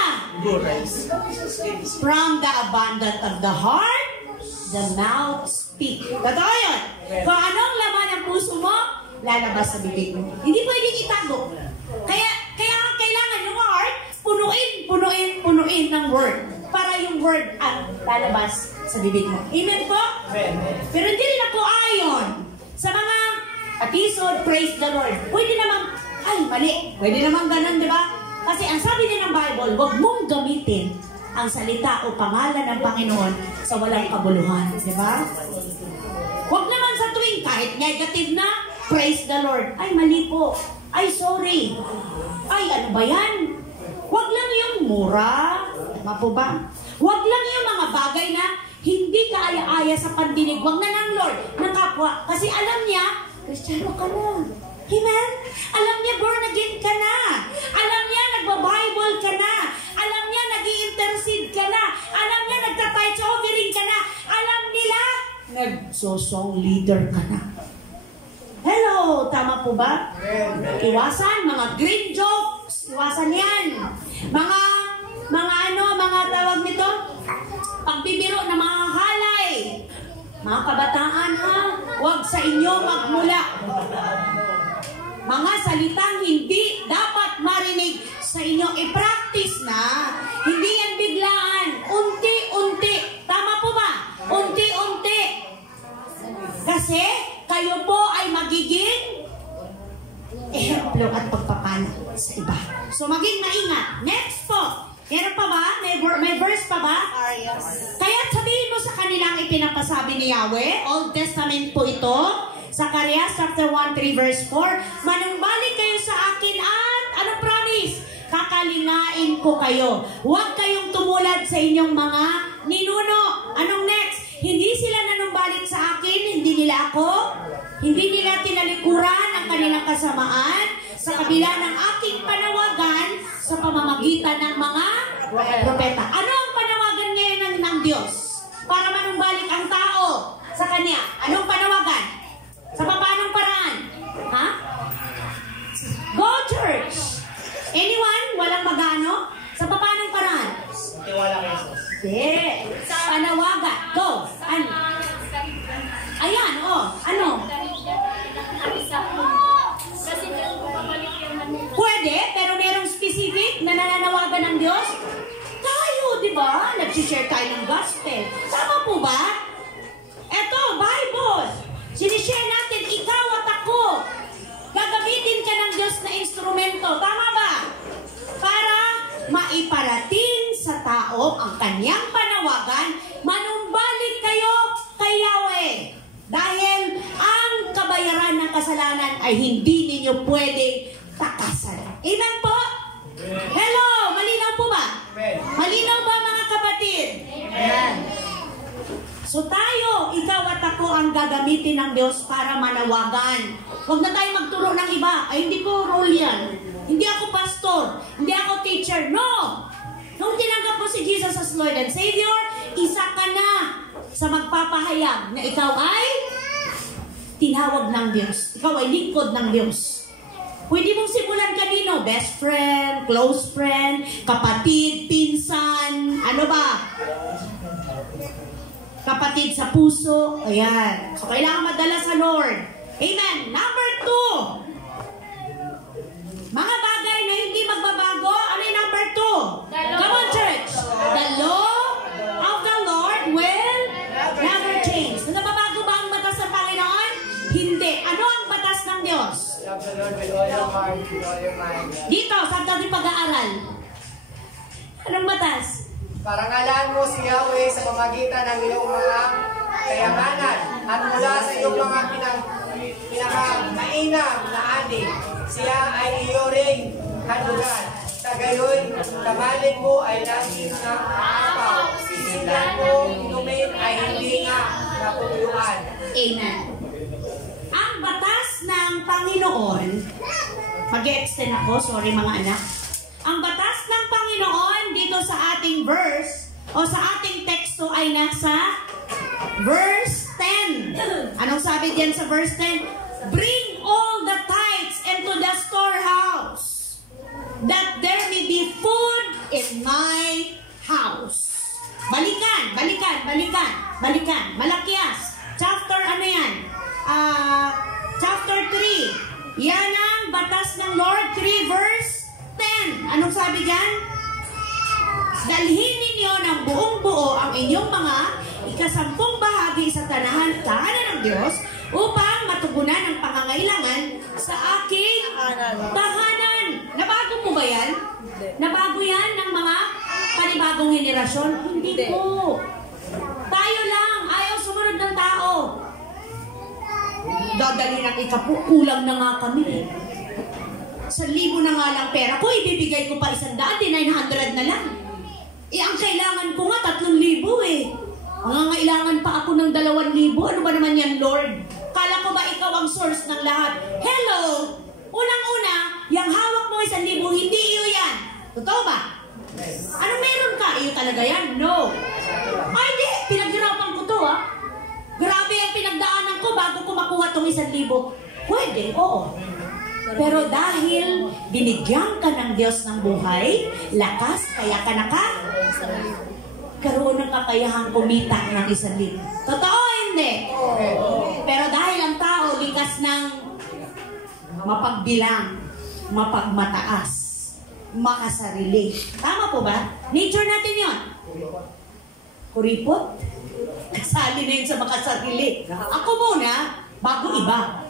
From the abundance of the heart, the mouth speak. Totoo yun. Kung anong laman ng puso mo, lalabas sa bibig mo. Hindi pwedeng itago. Kaya kailangan yung heart, punuin ng word. Para yung word ang lalabas sa bibig mo. Amen po? Pero hindi rin ako ayon sa mga atisod, praise the Lord. Pwede namang, mali. Pwede namang ganun, di ba? Kasi ang sabi din ng Bible, huwag mong gamitin ang salita o pangalan ng Panginoon sa walang kabuluhan. Di ba? Huwag naman sa tuwing kahit negative na, praise the Lord. Ay, mali po. Ay, sorry. Ay, ano ba yan? Huwag lang yung mura. Tama po ba? Huwag lang yung mga bagay na hindi kaaya-aya sa pandinig. Huwag na ng Lord, ng kapwa. Kasi alam niya, Kristiyano ka na. Amen? Alam niya, born again ka na. Alam niya, nagba-Bible ka na. Alam niya, nag-i-intercede ka na. Alam niya, nagta-tithe offering ka na. Alam nila, nag-song leader ka na. Hello, tama po ba? Iwasan, mga green jokes. Iwasan yan. Mga tawag nito, pagbibiro ng mga halay. Mga kabataan, ha? Huwag sa inyo magmula. mga salitang hindi dapat marinig sa inyo. I-practice na. Hindi yan biglaan. Unti-unti. Tama po ba? Unti-unti. Kasi kayo po ay magiging ehemplo at pagpapala sa iba. So maging maingat. Next po. Meron pa ba? May verse pa ba? Kaya sabihin mo sa kanilang ipinapasabi ni Yahweh, Old Testament po ito, Zacarias chapter 1:3 verse 4, manumbalik kayo sa akin at, ano promise? Kakalingain ko kayo. Huwag kayong tumulad sa inyong mga ninuno. Anong next? Hindi sila nanumbalik sa akin, hindi nila tinalikuran ang kanilang kasamaan sa kabila ng aking panawagan sa pamamagitan ng mga propeta. Ano ang panawagan ngayon ng Diyos? Para manumbalik ang tao sa Kanya. Anong panawagan? Sa paanong paraan? Ha? Go church! Anyone? Walang magano? Sa paanong paraan? Tiwala kay Jesus. Hindi. Panawagan. Go. Ano? Ayan, oh. Ano? Pwede, pero merong specific na nananawagan ng Diyos? Tayo, di ba? Nag-share tayo ng gospel. Tama po ba? Eto, Bible. Sinishare natin, ikaw at ako. Gagamitin ka ng Diyos na instrumento. Tama ba? Para maiparating sa tao ang kanyang panawagan, manumbalik kayo kay Yahweh. Dahil ang kabayaran ng kasalanan ay hindi ninyo pwedeng takasan. Amen po? Hello! Malinaw po ba? Malinaw ba mga kapatid? Amen. So tayo, ikaw at ako ang gagamitin ng Diyos para manawagan. Huwag na tayo magturo ng iba. Ay, hindi ko role yan. Hindi ako pastor. Hindi ako teacher. No! Nung tinanggap mo si Jesus as Lord and Savior, isa ka na sa magpapahayag na ikaw ay tinawag ng Diyos. Ikaw ay lingkod ng Diyos. Pwede mong simulan kanino? Best friend, close friend, kapatid, pinsan, ano ba? Kapatid sa puso. Ayan. So, kailangan madala sa Lord. Amen. Number 2. Mga bagay na hindi magbabago. Ano yung number 2? Come on, church. The law of the Lord will never change. Nababago ba ang batas ng Panginoon? Hindi. Ano ang batas ng Diyos? Dito, sa ating pag-aaral. Anong batas? Parangalan mo si Yahweh sa pamagitan ng iyong mga kayamanan at mula sa iyong mga pinakamainam na ani. Siya ay iyo ring hanugan. Sa gayon, tamaling mo ay lagi na aapaw. Sisindan mo, inumin ay hindi nga natutuyuan. Amen. Ang batas ng Panginoon, mag-extend ako, sorry mga anak. Ang batas ng Panginoon dito sa ating verse o sa ating teksto ay nasa verse 10. Anong sabi diyan sa verse 10? Bring all the tithes into the storehouse, that there may be food in my house. Balikan. Malakias. Chapter ano yan? Chapter 3. Yan ang batas ng Lord, 3 verse 10. Anong sabi dyan? Dalhin ninyo ng buong buo ang inyong mga ikasampung bahagi sa tahanan ng Diyos upang matugunan ang pangangailangan sa aking tahanan. Nabago po ba yan? Nabago yan ng mga panibagong henerasyon? Hindi po. Tayo lang, ayaw sumunod ng tao. Dadalhin ang kulang na nga kami. 1,000 na nga lang pera ko, ibibigay ko pa 100, 900 na lang. Ang kailangan ko nga 3,000 eh. Nangangailangan pa ako ng 2,000. Ano ba naman yan, Lord? Kala ko ba ikaw ang source ng lahat? Hello! Unang-una, yung hawak mo 1,000, hindi iyo yan. Totoo ba? Ano meron ka? Iyo talaga yan? No. Ay, di. Pinaghirapan ko to, ha? Grabe ang pinagdaanan ko bago ko makuha tong 1,000. Pwede, oo. Pero dahil binigyan ka ng Diyos ng buhay, lakas, kaya ka karoon ng kakayahang kumita ng 1,000. Totoo, hindi? Pero dahil ang tao likas ng mapagbilang, mapagmataas, makasarili. Tama po ba? Nature natin yon. Kuripot? Kasali na yun sa makasarili. Ako muna, bago iba.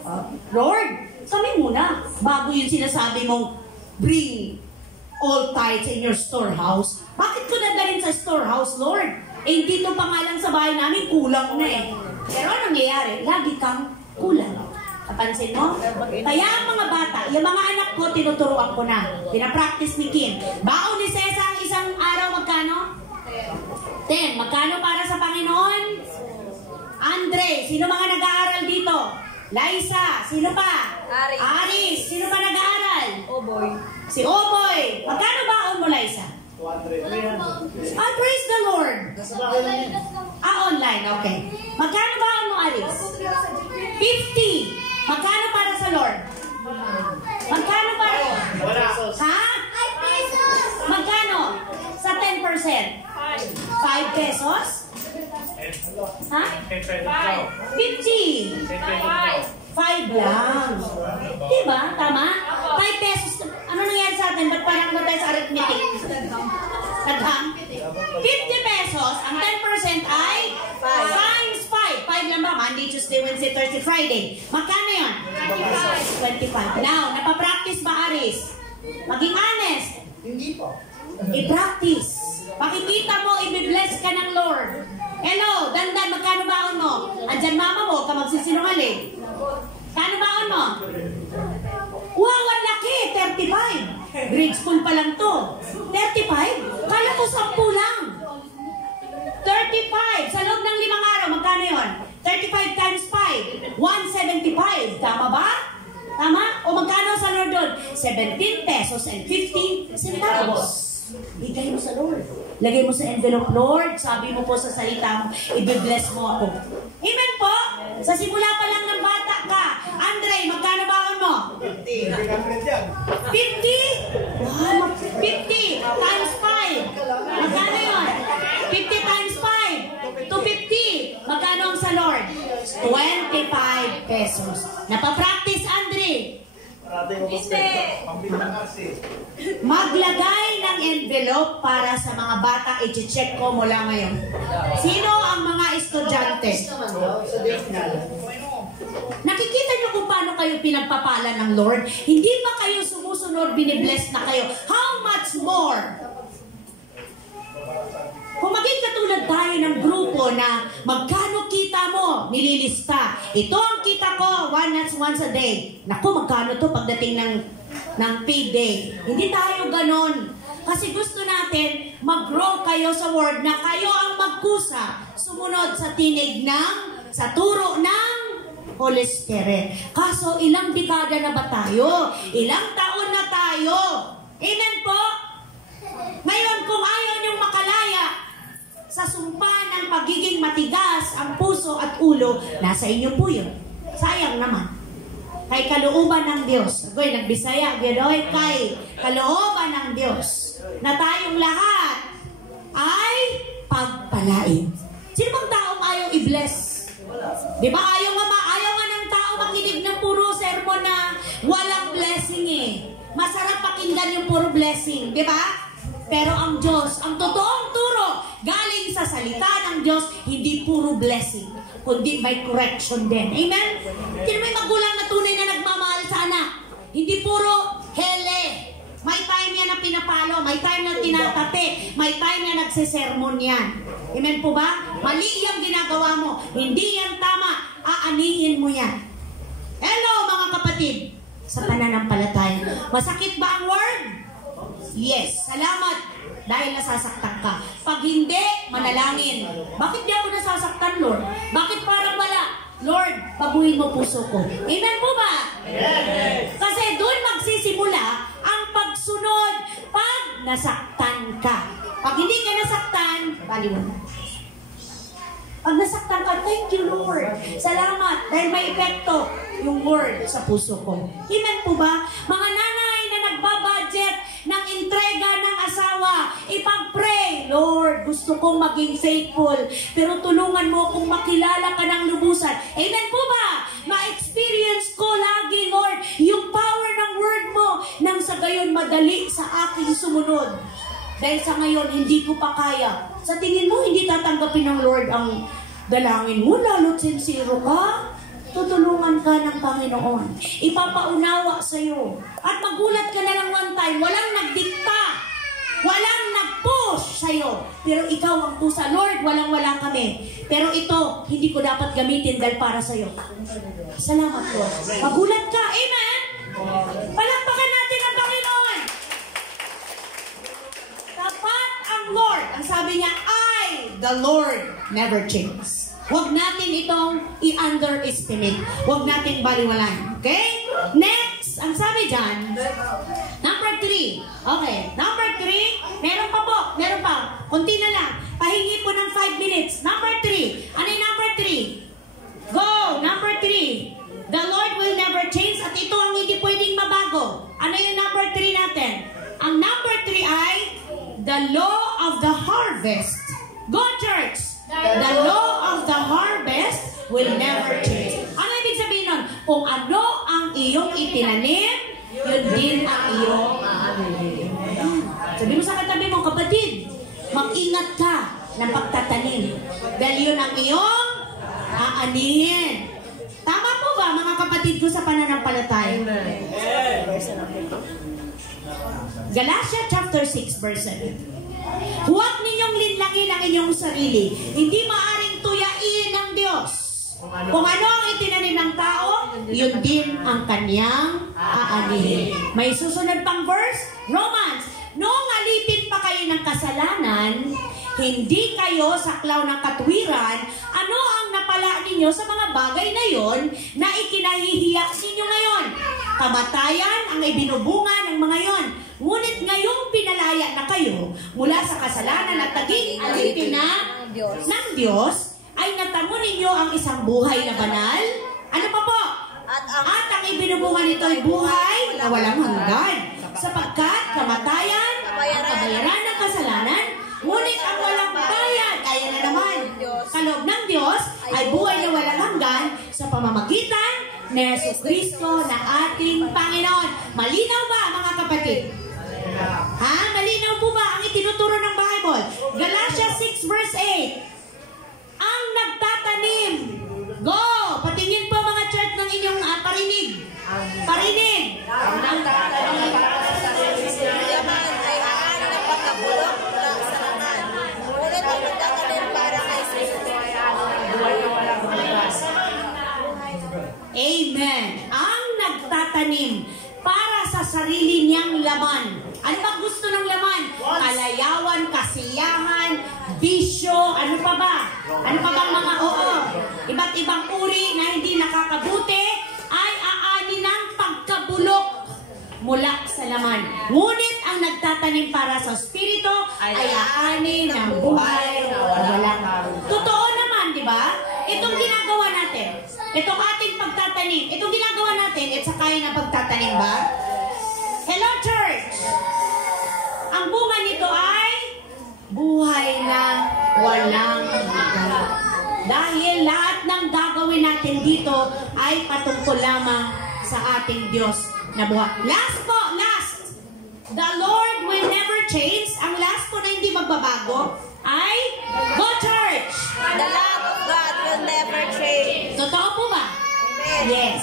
Lord, kami muna. Bago yung sinasabi mong, bring all tithes in your storehouse. Bakit ko dadalhin sa storehouse, Lord? Eh, dito pa nga lang sa bahay namin, kulang na eh. Pero anong nangyayari? Lagi kang kulang. Kapansin mo? Kaya ang mga bata, yung mga anak ko, tinuturuan ko na. Pinapractice ni Kim. Baon ni Cesa ang isang araw, magkano? 10. Magkano para sa Panginoon? Andre, sino mga nag-aaral dito? Liza, sino pa? Aris, sino pa nag-aaral? Oboy. Si Oboy. Magkano baon mo, Liza? 200. Praise the Lord. Online, okay. Magkano baon mo, Aris? 50. Magkano para sa Lord? Magkano para? Ha? 5 pesos. Magkano? Sa 10%? 5 pesos? Ha? 50. 5 lang. Diba? Tama? 5 pesos. Ano nangyari sa atin? Ba't parang mo tayo sa arithmetic? Nagham? 50 pesos. Ang 10% ay times 5. 5 lang ba? Monday, Tuesday, Wednesday, Thursday, Friday. Magkano yun? 25. Now, napapractice ba, Aris? Maging honest. Hindi po. I-practice. Makikita mo, i-bless ka ng Lord. Hello, dandan, magkano baon mo? Andyan mama mo, ka magsisinungaling. Kano baon mo? Wow, ang laki! 35. Grade school pa lang to. 35? Kala ko 10 lang. 35. Sa loob ng 5 araw, magkano yun? 35 times 5. 175. Tama ba? Tama? O magkano sa Lord doon? 17 pesos and 15 centavos. Bigay mo sa Lord. Lagay mo sa envelope, Lord. Sabi mo po sa salita mo, i-bless mo ako. Amen po? Sa simula pa lang ng bata ka. Andre, magkano baon mo? 50. 50? Wow, 50 times 5. Magkano yun? 50 times 5. 250. Magkano ang sa Lord? 25 pesos. Napapractice, Andre. Maglagay ng envelope para sa mga bata. I-check ko mula ngayon. Sino ang mga estudyante? Nakikita niyo kung paano kayo pinagpapala ng Lord? Hindi ba kayo sumusunod, binibless na kayo? How much more? Kung maging katulad tayo ng grupo na magkano kita mo, nililista. Ito ang kita ko, once a day. Naku, magkano to pagdating ng payday. Hindi tayo ganon. Kasi gusto natin mag-grow kayo sa word na kayo ang magkusa, sumunod sa tinig sa turo ng Holy Spirit. Kaso ilang dekada na ba tayo? Ilang taon na tayo? Amen po? Ngayon, kung ayaw niyong makalaya sa sumpa ng pagiging matigas ang puso at ulo, nasa inyo po yun. Sayang naman. Kay kalooban ng Diyos. Ako'y nagbisaya, gano'y kay kalooban ng Diyos na tayong lahat ay pagpalain. Sino bang taong ayaw i-bless? Di ba ayaw nga ng tao makinig ng puro sermon na walang blessing eh. Masarap pakinggan yung puro blessing, di ba? Pero ang Diyos, ang totoong turo, galing sa salita ng Diyos, hindi puro blessing, kundi may correction din. Amen? Hindi may magulang na tunay na nagmamahal sa anak. Hindi puro hele. May time yan na pinapalo, may time na tinatapi, may time na nagsisermon yan. Amen po ba? Mali yung ginagawa mo. Hindi yan tama. Aanihin mo yan. Hello mga kapatid. Sa pananampalataya. Masakit ba ang word? Yes. Salamat. Dahil nasasaktan ka. Pag hindi, manalangin. Bakit di ako nasasaktan, Lord? Bakit parang wala? Lord, baguhin mo puso ko. Amen po ba? Yes. Kasi doon magsisimula ang pagsunod pag nasaktan ka. Pag hindi ka nasaktan, baliwan na. Pag nasaktan ka, thank you, Lord. Salamat. Dahil may epekto yung word sa puso ko. Amen po ba? Mga nanay na nagbabudget ng entrega ng asawa, ipag-pray, Lord, gusto kong maging faithful, pero tulungan mo kung makilala ka ng lubusan. Amen po ba? Ma-experience ko lagi, Lord, yung power magmadali sa aking sumunod. Dahil sa ngayon, hindi ko pa kaya. Sa tingin mo, hindi tatanggapin ng Lord ang dalangin mo, lalo't sincero ka? Tutulungan ka ng Panginoon. Ipapaunawa sa'yo. At magulat ka na lang one time, walang nagdikta. Walang nag-push sa'yo. Pero ikaw ang pusa. Lord, walang-wala kami. Pero ito, hindi ko dapat gamitin dahil para sa'yo. Salamat, Lord. Magulat ka. Amen? Palakpakan natin ang Panginoon. Tapat ang Lord. Ang sabi niya, the Lord never changes. Huwag natin itong i-underestimate. Huwag natin baliwalan. Okay? Next, ang sabi dyan, number 3. Okay, number 3, meron pa po, meron pa. Kunti na lang. Pahingi po ng 5 minutes. Number 3. Ano yung number 3? Go! Number 3. The Lord will never change at ito ang hindi pwedeng mabago. Ano yung number 3 natin? Ang number 3 ay the law of the harvest. Go, church! The law of the harvest will never change. Ano ibig sabihin nun? Kung ano ang iyong itinanim, yun din ang iyong aanunin. Sabi mo sa katabi mo, kapatid, mag-ingat ka ng pagtatanim. Dahil yun ang iyong aanihin. Tama po ba, mga kapatid ko sa pananampalataya? Galatia chapter 6 verse 7. Huwag ninyong linlangin ang inyong sarili. Hindi maaring tuyain ng Diyos. Kung ano ang itinanim ng tao, yun din ang kanyang aanihin. May susunod pang verse, Romans. Noong alipin pa kayo ng kasalanan, hindi kayo saklaw ng katwiran, ano ang napala ninyo sa mga bagay na yon na ikinahihiya ninyo ngayon? Kamatayan ang ibinubunga ng mga yon. Ngunit ngayong pinalaya na kayo mula sa kasalanan at naging alipin na ng Diyos, ay natamo ninyo ang isang buhay na banal. Ano pa po? At ang ibinubunga nito ay buhay na walang hanggan. Sapagkat kamatayan ang kabayaran ng kasalanan, ngunit ang walang bayad, ayan na naman, kaloob ng Diyos ay buhay na walang hanggan sa pamamagitan ni Jesucristo na ating Panginoon. Malinaw ba, mga kapatid? Ha? Malinaw po ba ang itinuturo ng Bible? Galatia 6 verse 8. Ang nagtatanim. Go! Patingin po mga church ng inyong parinig. Parinig! Ang nagtatanim para sa sarili niya ay aan ng pagkabulok mula sa laman. Ngunit ang nagtatanim para kay Kristo ay aan ng buhay na walang hanggan. Amen. Ang nagtatanim para sa sarili niyang laman. Ano ba gusto ng laman? Kalayawan, kasiyahan, bisyo, ano pa ba? Ano pa bang mga iba't ibang uri na hindi nakakabuti ay aanin ng pagkabulok mula sa laman. Ngunit ang nagtatanim para sa Espiritu ay aanin ng buhay na walang hanggan. Totoo naman, di ba? Itong ginagawa natin, itong ating pagtatanim, itong ginagawa natin, at sa kaya na pagtatanim ba? Hello, church! Ang bunga nito ay buhay na walang hanggan. Dahil lahat ng gagawin natin dito ay patungkol lamang sa ating Diyos na buhay. Last po, last. The Lord will never change. Ang last po na hindi magbabago ay go, church! The love of God will never change. Totoo po ba? Amen. Yes.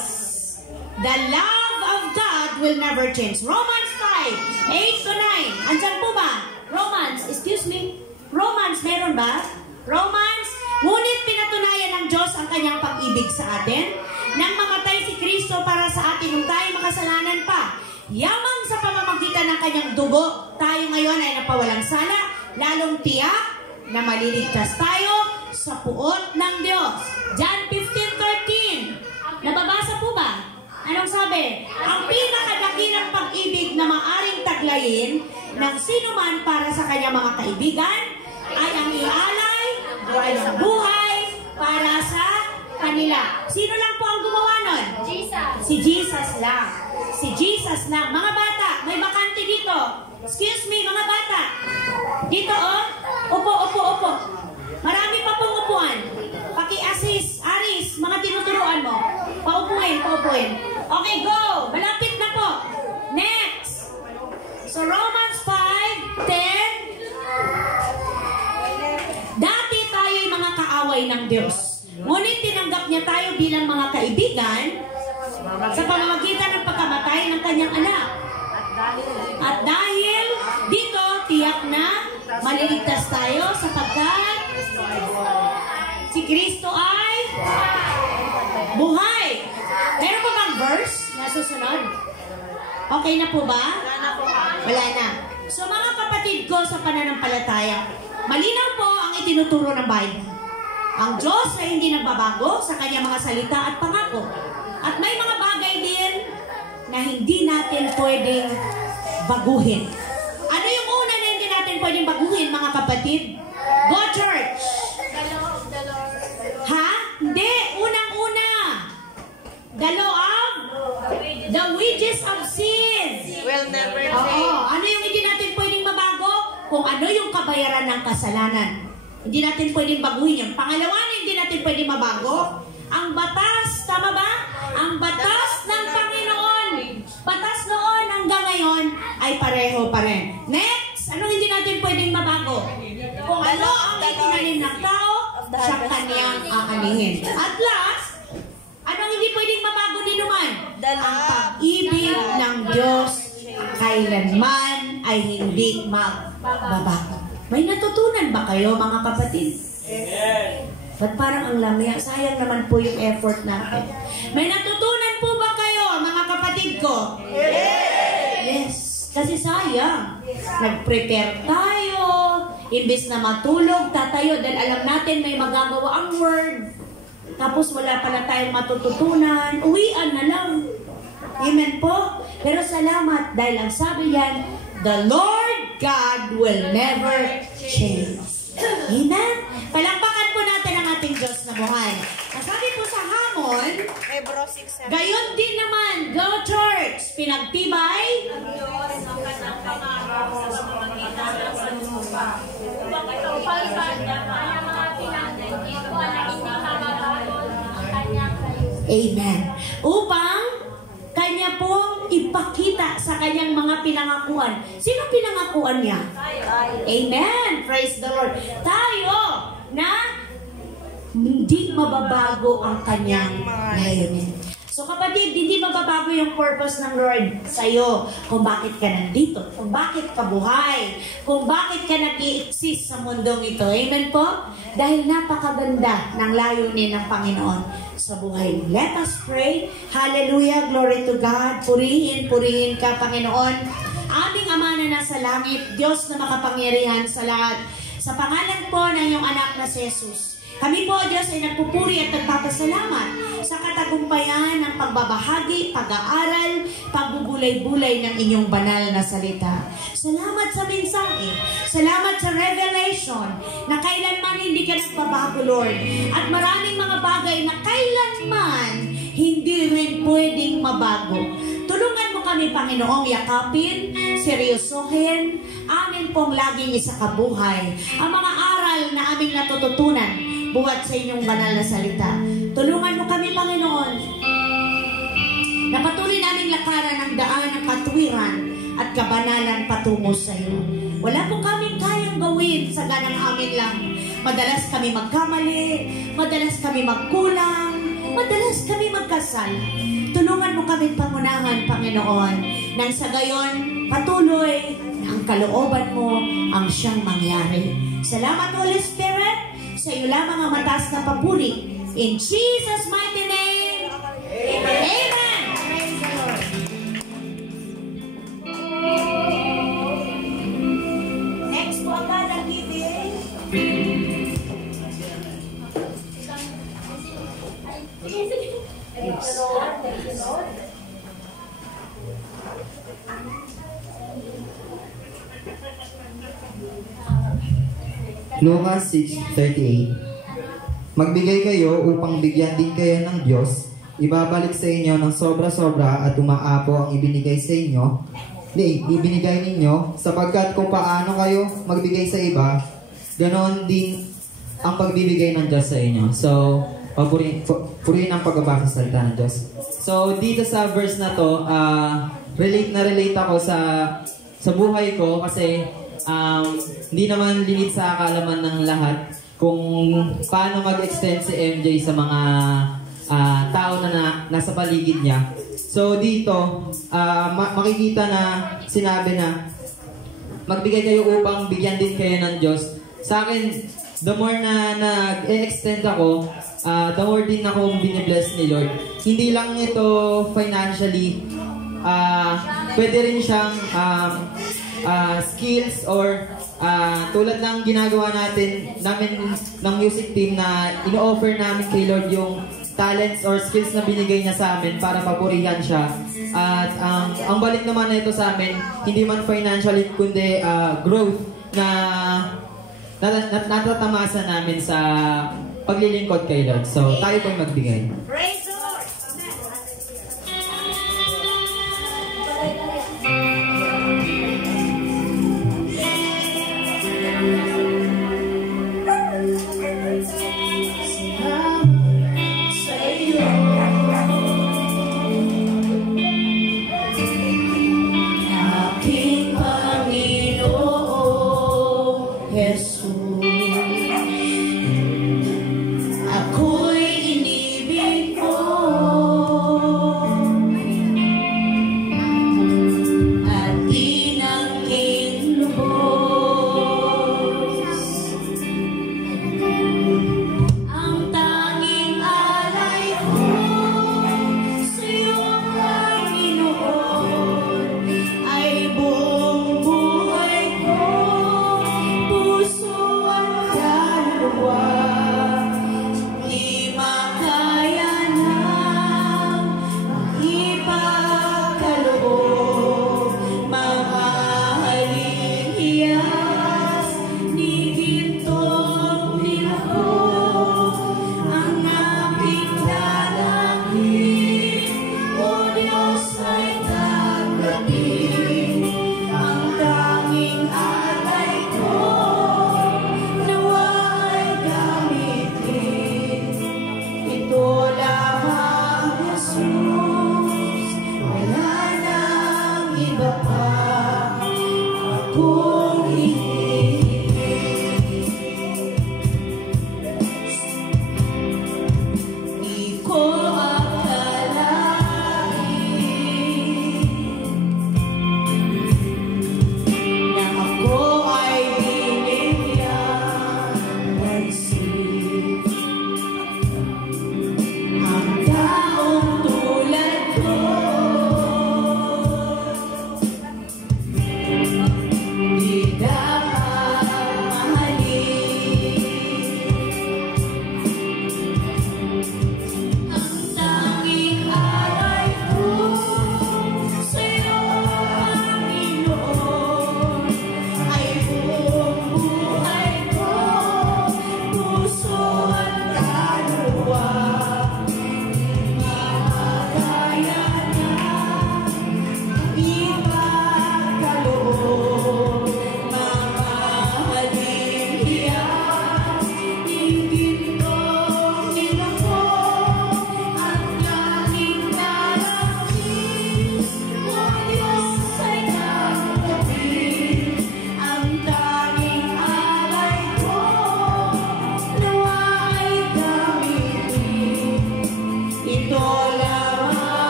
The love of God will never change. Romans 5, 8 to 9. Andyan po ba? Romans, excuse me. Romans, meron ba? Romans, ngunit pinatunayan ng Diyos ang kanyang pag-ibig sa atin nang mamatay si Kristo para sa atin nung tayo makasalanan pa. Yamang sa pamamagitan ng kanyang dugo, tayo ngayon ay napawalang sala, lalong tiyak na maliligtas tayo sa puot ng Diyos. John 15:13. Nababasa po ba? Anong sabi? Ang pinakadakilang pag-ibig na maaring taglayin ng sino man para sa kanyang mga kaibigan ay ang ialay ng buhay para sa kanila. Sino lang po ang gumawa nun? Jesus. Si Jesus lang. Si Jesus lang. Mga bata, may bakante dito. Excuse me, mga bata. Dito, oh. Upo, upo, upo. Marami pa pong upuan. Paki-assist, Aris, mga tinuturuan mo. Paupuin, paupuin. Okay, go. Malapit na po. Next. kaaway ng Diyos. Ngunit tinanggap niya tayo bilang mga kaibigan sa pamamagitan ng pagkamatay ng kanyang anak. At dahil dito, tiyak na maliligtas tayo sapagkat si Kristo ay buhay. Meron pa bang verse na susunod? Okay na po ba? Wala na. So mga kapatid ko sa pananampalataya, malinaw po ang itinuturo ng Bible. Ang Diyos ay hindi nagbabago sa kanyang mga salita at pangako. At may mga bagay din na hindi natin pwedeng baguhin. Ano yung una na hindi natin pwedeng baguhin, mga kapatid? Go church! Ha? Hindi. Unang-una. The law of the wages of sin. Will never change. Oo. Ano yung hindi natin pwedeng mabago? Kung ano yung kabayaran ng kasalanan. Hindi natin pwedeng baguhin yun. Pangalawa na hindi natin pwedeng mabago. Ang batas, tama ba? Ang batas ng Panginoon. Batas noon hanggang ngayon ay pareho pa rin. Next, anong hindi natin pwedeng mabago? Kung ano ang itinanim ng tao, sa kanyang aanihin. At last, anong hindi pwedeng mabago ni Numan? Ang pag-ibig ng Diyos kailanman ay hindi magbabago. May natutunan ba kayo, mga kapatid? Ba't parang ang lamya? Sayang naman po yung effort natin. May natutunan po ba kayo, mga kapatid ko? Yes. Kasi sayang. Nag-prepare tayo. Imbis na matulog, tatayo. Dahil alam natin may magagawa ang word. Tapos wala pala tayong matututunan. Uwian na lang. Amen po? Pero salamat dahil ang sabi yan, the Lord God will never change. Amen? Palakpakan po natin ang ating Diyos na buhay. Ang sabi po sa hamon, Hebrew 6:7. gayon din naman, go church, pinagtibay, amen. Upang kanya pong ipakita sa kanyang mga pinangakuan. Sino pinangakuan niya? Amen. Praise the Lord. Tayo na hindi mababago ang kanyang layunin. So kapatid, hindi mababago yung purpose ng Lord sa'yo. Kung bakit ka nandito, kung bakit ka buhay, kung bakit ka nag-i-exist sa mundong ito. Amen po? Dahil napakaganda ng layunin ng Panginoon sa buhay. Let us pray. Hallelujah. Glory to God. Purihin, purihin ka, Panginoon. Aming Ama na nasa langit, Diyos na makapangyarihan sa lahat. Sa pangalan po ng iyong anak na si Jesus, kami po, Diyos, ay nagpupuri at nagpapasalamat sa katagumpayan ng pagbabahagi, pag-aaral, pagbubulay-bulay ng inyong banal na salita. Salamat sa mensahe. Salamat sa revelation na kailanman hindi ka nagbabago, Lord. At maraming mga bagay na kailanman hindi rin pwedeng mabago. Tulungan mo kami, Panginoong, yakapin, seryosohin, amin pong laging isakabuhay ang mga aral na aming natututunan buhat sa inyong banal na salita. Tulungan mo kami, Panginoon, na patuloy naming lakaran ang daan ng katuwiran at kabanalan patungo sa iyo. Wala po kaming kayang gawin sa ganang amin lang. Madalas kami magkamali, madalas kami magkulang, madalas kami magkasala. Tulungan mo kami pangunahan, Panginoon, nang sa gayon patuloy na ang kalooban mo ang siyang mangyari. Salamat, Holy Spirit. Sa iyo lamang ang mataas na papuri. In Jesus' mighty name, Amen. Amen. Praise the Lord. Next po agad ang giving. Lucas 6:38. Magbigay kayo upang bigyan din kayo ng Diyos. Ibabalik sa inyo ng sobra-sobra at umaapo ang ibinigay sa inyo. Ibinigay ninyo, sapagkat kung paano kayo magbigay sa iba, ganoon din ang pagbibigay ng Diyos sa inyo. So, purihin ang pagbabasa sa salita ng Diyos. So, dito sa verse na to, relate ako sa buhay ko kasi hindi naman limit sa kaalaman ng lahat kung paano mag-extend si MJ sa mga tao na nasa paligid niya. So dito, makikita na sinabi na magbigay kayo upang bigyan din kayo ng Diyos. Sa akin, the more na nag-extend ako, the more din akong binibless ni Lord. Hindi lang ito financially, pwede rin siyang skills or tulad ng ginagawa namin ng music team na ino-offer namin kay Lord yung talents or skills na binigay niya sa amin para papurihan siya. At ang balik naman na ito sa amin, hindi man financially kundi growth na natatamasa namin sa paglilingkod kay Lord. So tayo po'y magbigay. Praise the Lord! Aking Panginoong Jesus, ako'y inibig mo.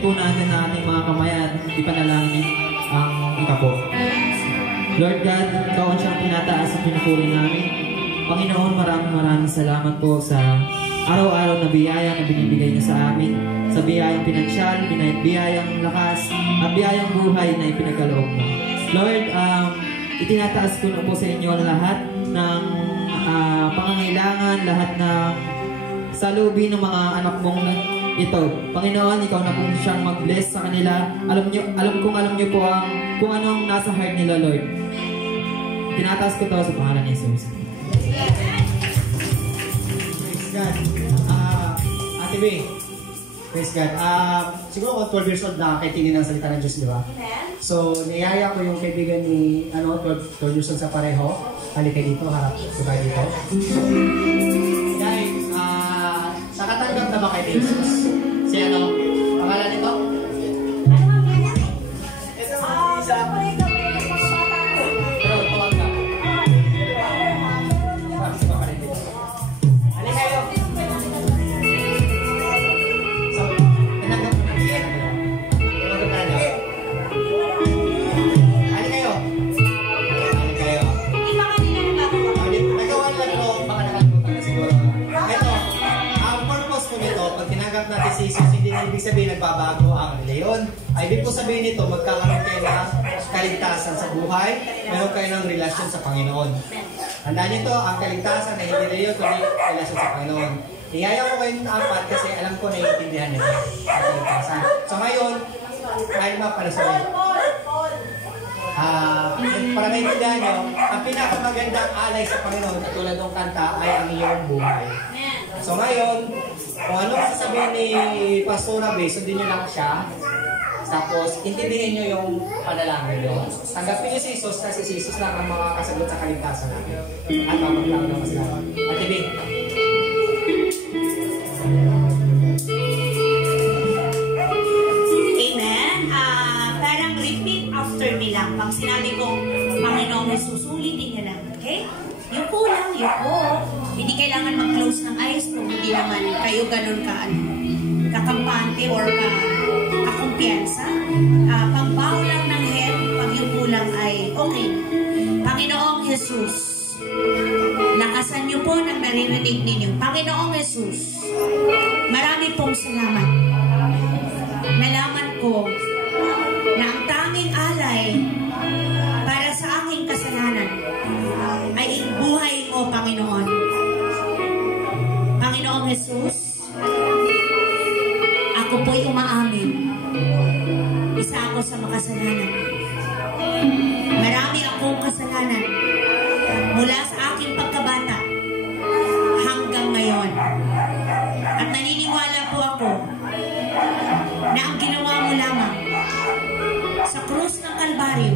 po natin na ating mga kamay at ipanalangin ang ikapo. Lord God, ikaw ang siyang tinataas at pinupuri namin. Panginoon, maraming salamat po sa araw-araw na biyaya na binibigay niyo sa amin, sa biyayang pinansyal, biyayang lakas, at biyayang buhay na ipinagkaloob mo. Lord, itinataas ko na po sa inyo lahat ng pangangailangan, lahat ng salubin ng mga anak mong ito. Panginoon, ikaw na po siyang mag-bless sa kanila. Alam niyo po kung anong nasa heart nila, Lord. Tinataas ko to sa pangalan ni Jesus. Praise God. Ate Bing, praise God. Siguro kung 12 years old nakakaintindi ng salita ng Diyos, di ba? So, niyaya ko yung kaibigan ni 12 years old sa pareho. Halika dito, harap ko tayo dito. Guys, nakatanggap na ba kay Jesus? Si pangalan nito? Ito isa. Pero, tawag na. Halika kayo. So, tinanggap mo na siya. Tinanggap na niya. Halika kayo. Halika kayo. Nagawa lang ito, baka nakalimutan na siguro. Ito, ang purpose ko nito, pag tinanggap natin si Jesus, hindi na ibig sabihin nagbabago ang leon. Ay ibig ko sabihin nito, magkakaroon kayo ng kaligtasan sa buhay, meron kayo ng relasyon sa Panginoon. Tandaan nito, ang kaligtasan na hindi leon, kundi relasyon sa Panginoon. Niyaya ko kayo ng apat kasi alam ko naiintindihan nito ang kaligtasan. So ngayon, kahit mapalasabi. Para maintindihan nyo, ang pinakamagandang alay sa Panginoon, katulad ng kanta, ay ang iyong buhay. So ngayon, kung anong sasabihin ni Pastor Abe, sundin nyo lang siya. Tapos, intindihin nyo yung panalangin nyo. Tanggapin nyo si Jesus, kasi si Jesus lang ang makakasagot sa kaligtasan natin. At mapaglaman naman sila. At ibig. Amen. Parang repeat after me lang. Pag sinabi ko, Panginoong Jesus, ulitin niyo lang. Okay? Yuko lang, yuko. Hindi kailangan mag-close ng eyes kung hindi naman kayo ganun kakampante or kakumpiyansa. Pagbaw lang ng head, pag yuko lang ay okay. Panginoong Jesus, lakasan niyo po ng naririnig ninyo. Panginoong Jesus, marami pong salamat. Nalaman ko na ang tanging alay para sa aking kasalanan ay buhay mo, Panginoon. Panginoong Jesus, ako po'y umaamin. Isa ako sa makasalanan. Marami akong kasalanan mula sa aking pagkabata hanggang ngayon. At naniniwala po ako na ang ginawa mo lamang sa krus ng Kalbaryo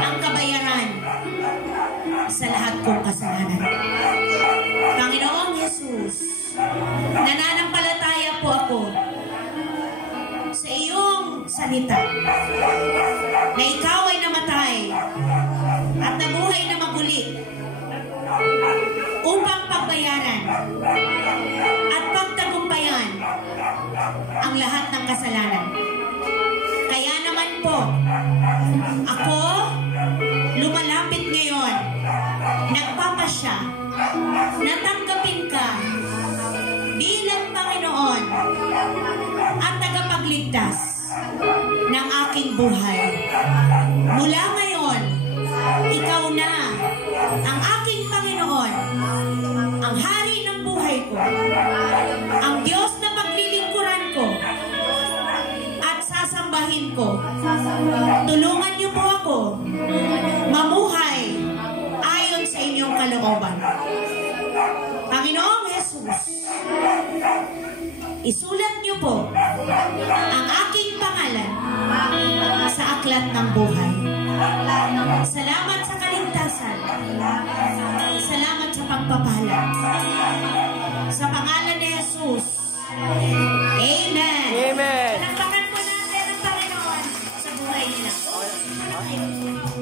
ang kabayaran sa lahat kong kasalanan. Panginoong Jesus, nananampalataya po ako sa iyong salita na ikaw ay namatay at nabuhay na maguli upang pagbayaran at pagtagumpayan ang lahat ng kasalanan. Kaya naman po, ako lumalapit ngayon, nagpapasya, natanggapin ka bilang Panginoon at tagapagligtas ng aking buhay. Mula ngayon, ikaw na ang aking Panginoon, ang hari ng buhay ko, ang Diyos na paglilingkuran ko at sasambahin ko. Tulungan niyo po ako mamuhay ayon sa inyong kalooban. Panginoong Jesus, isulat niyo po ang aking pangalan sa aklat ng buhay. Salamat sa kaligtasan. Salamat sa pagpapala. Sa pangalan ni Jesus. Amen. Amen. Palakpakan po natin ang Panginoon sa buhay nila.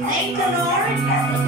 Thank you, Lord.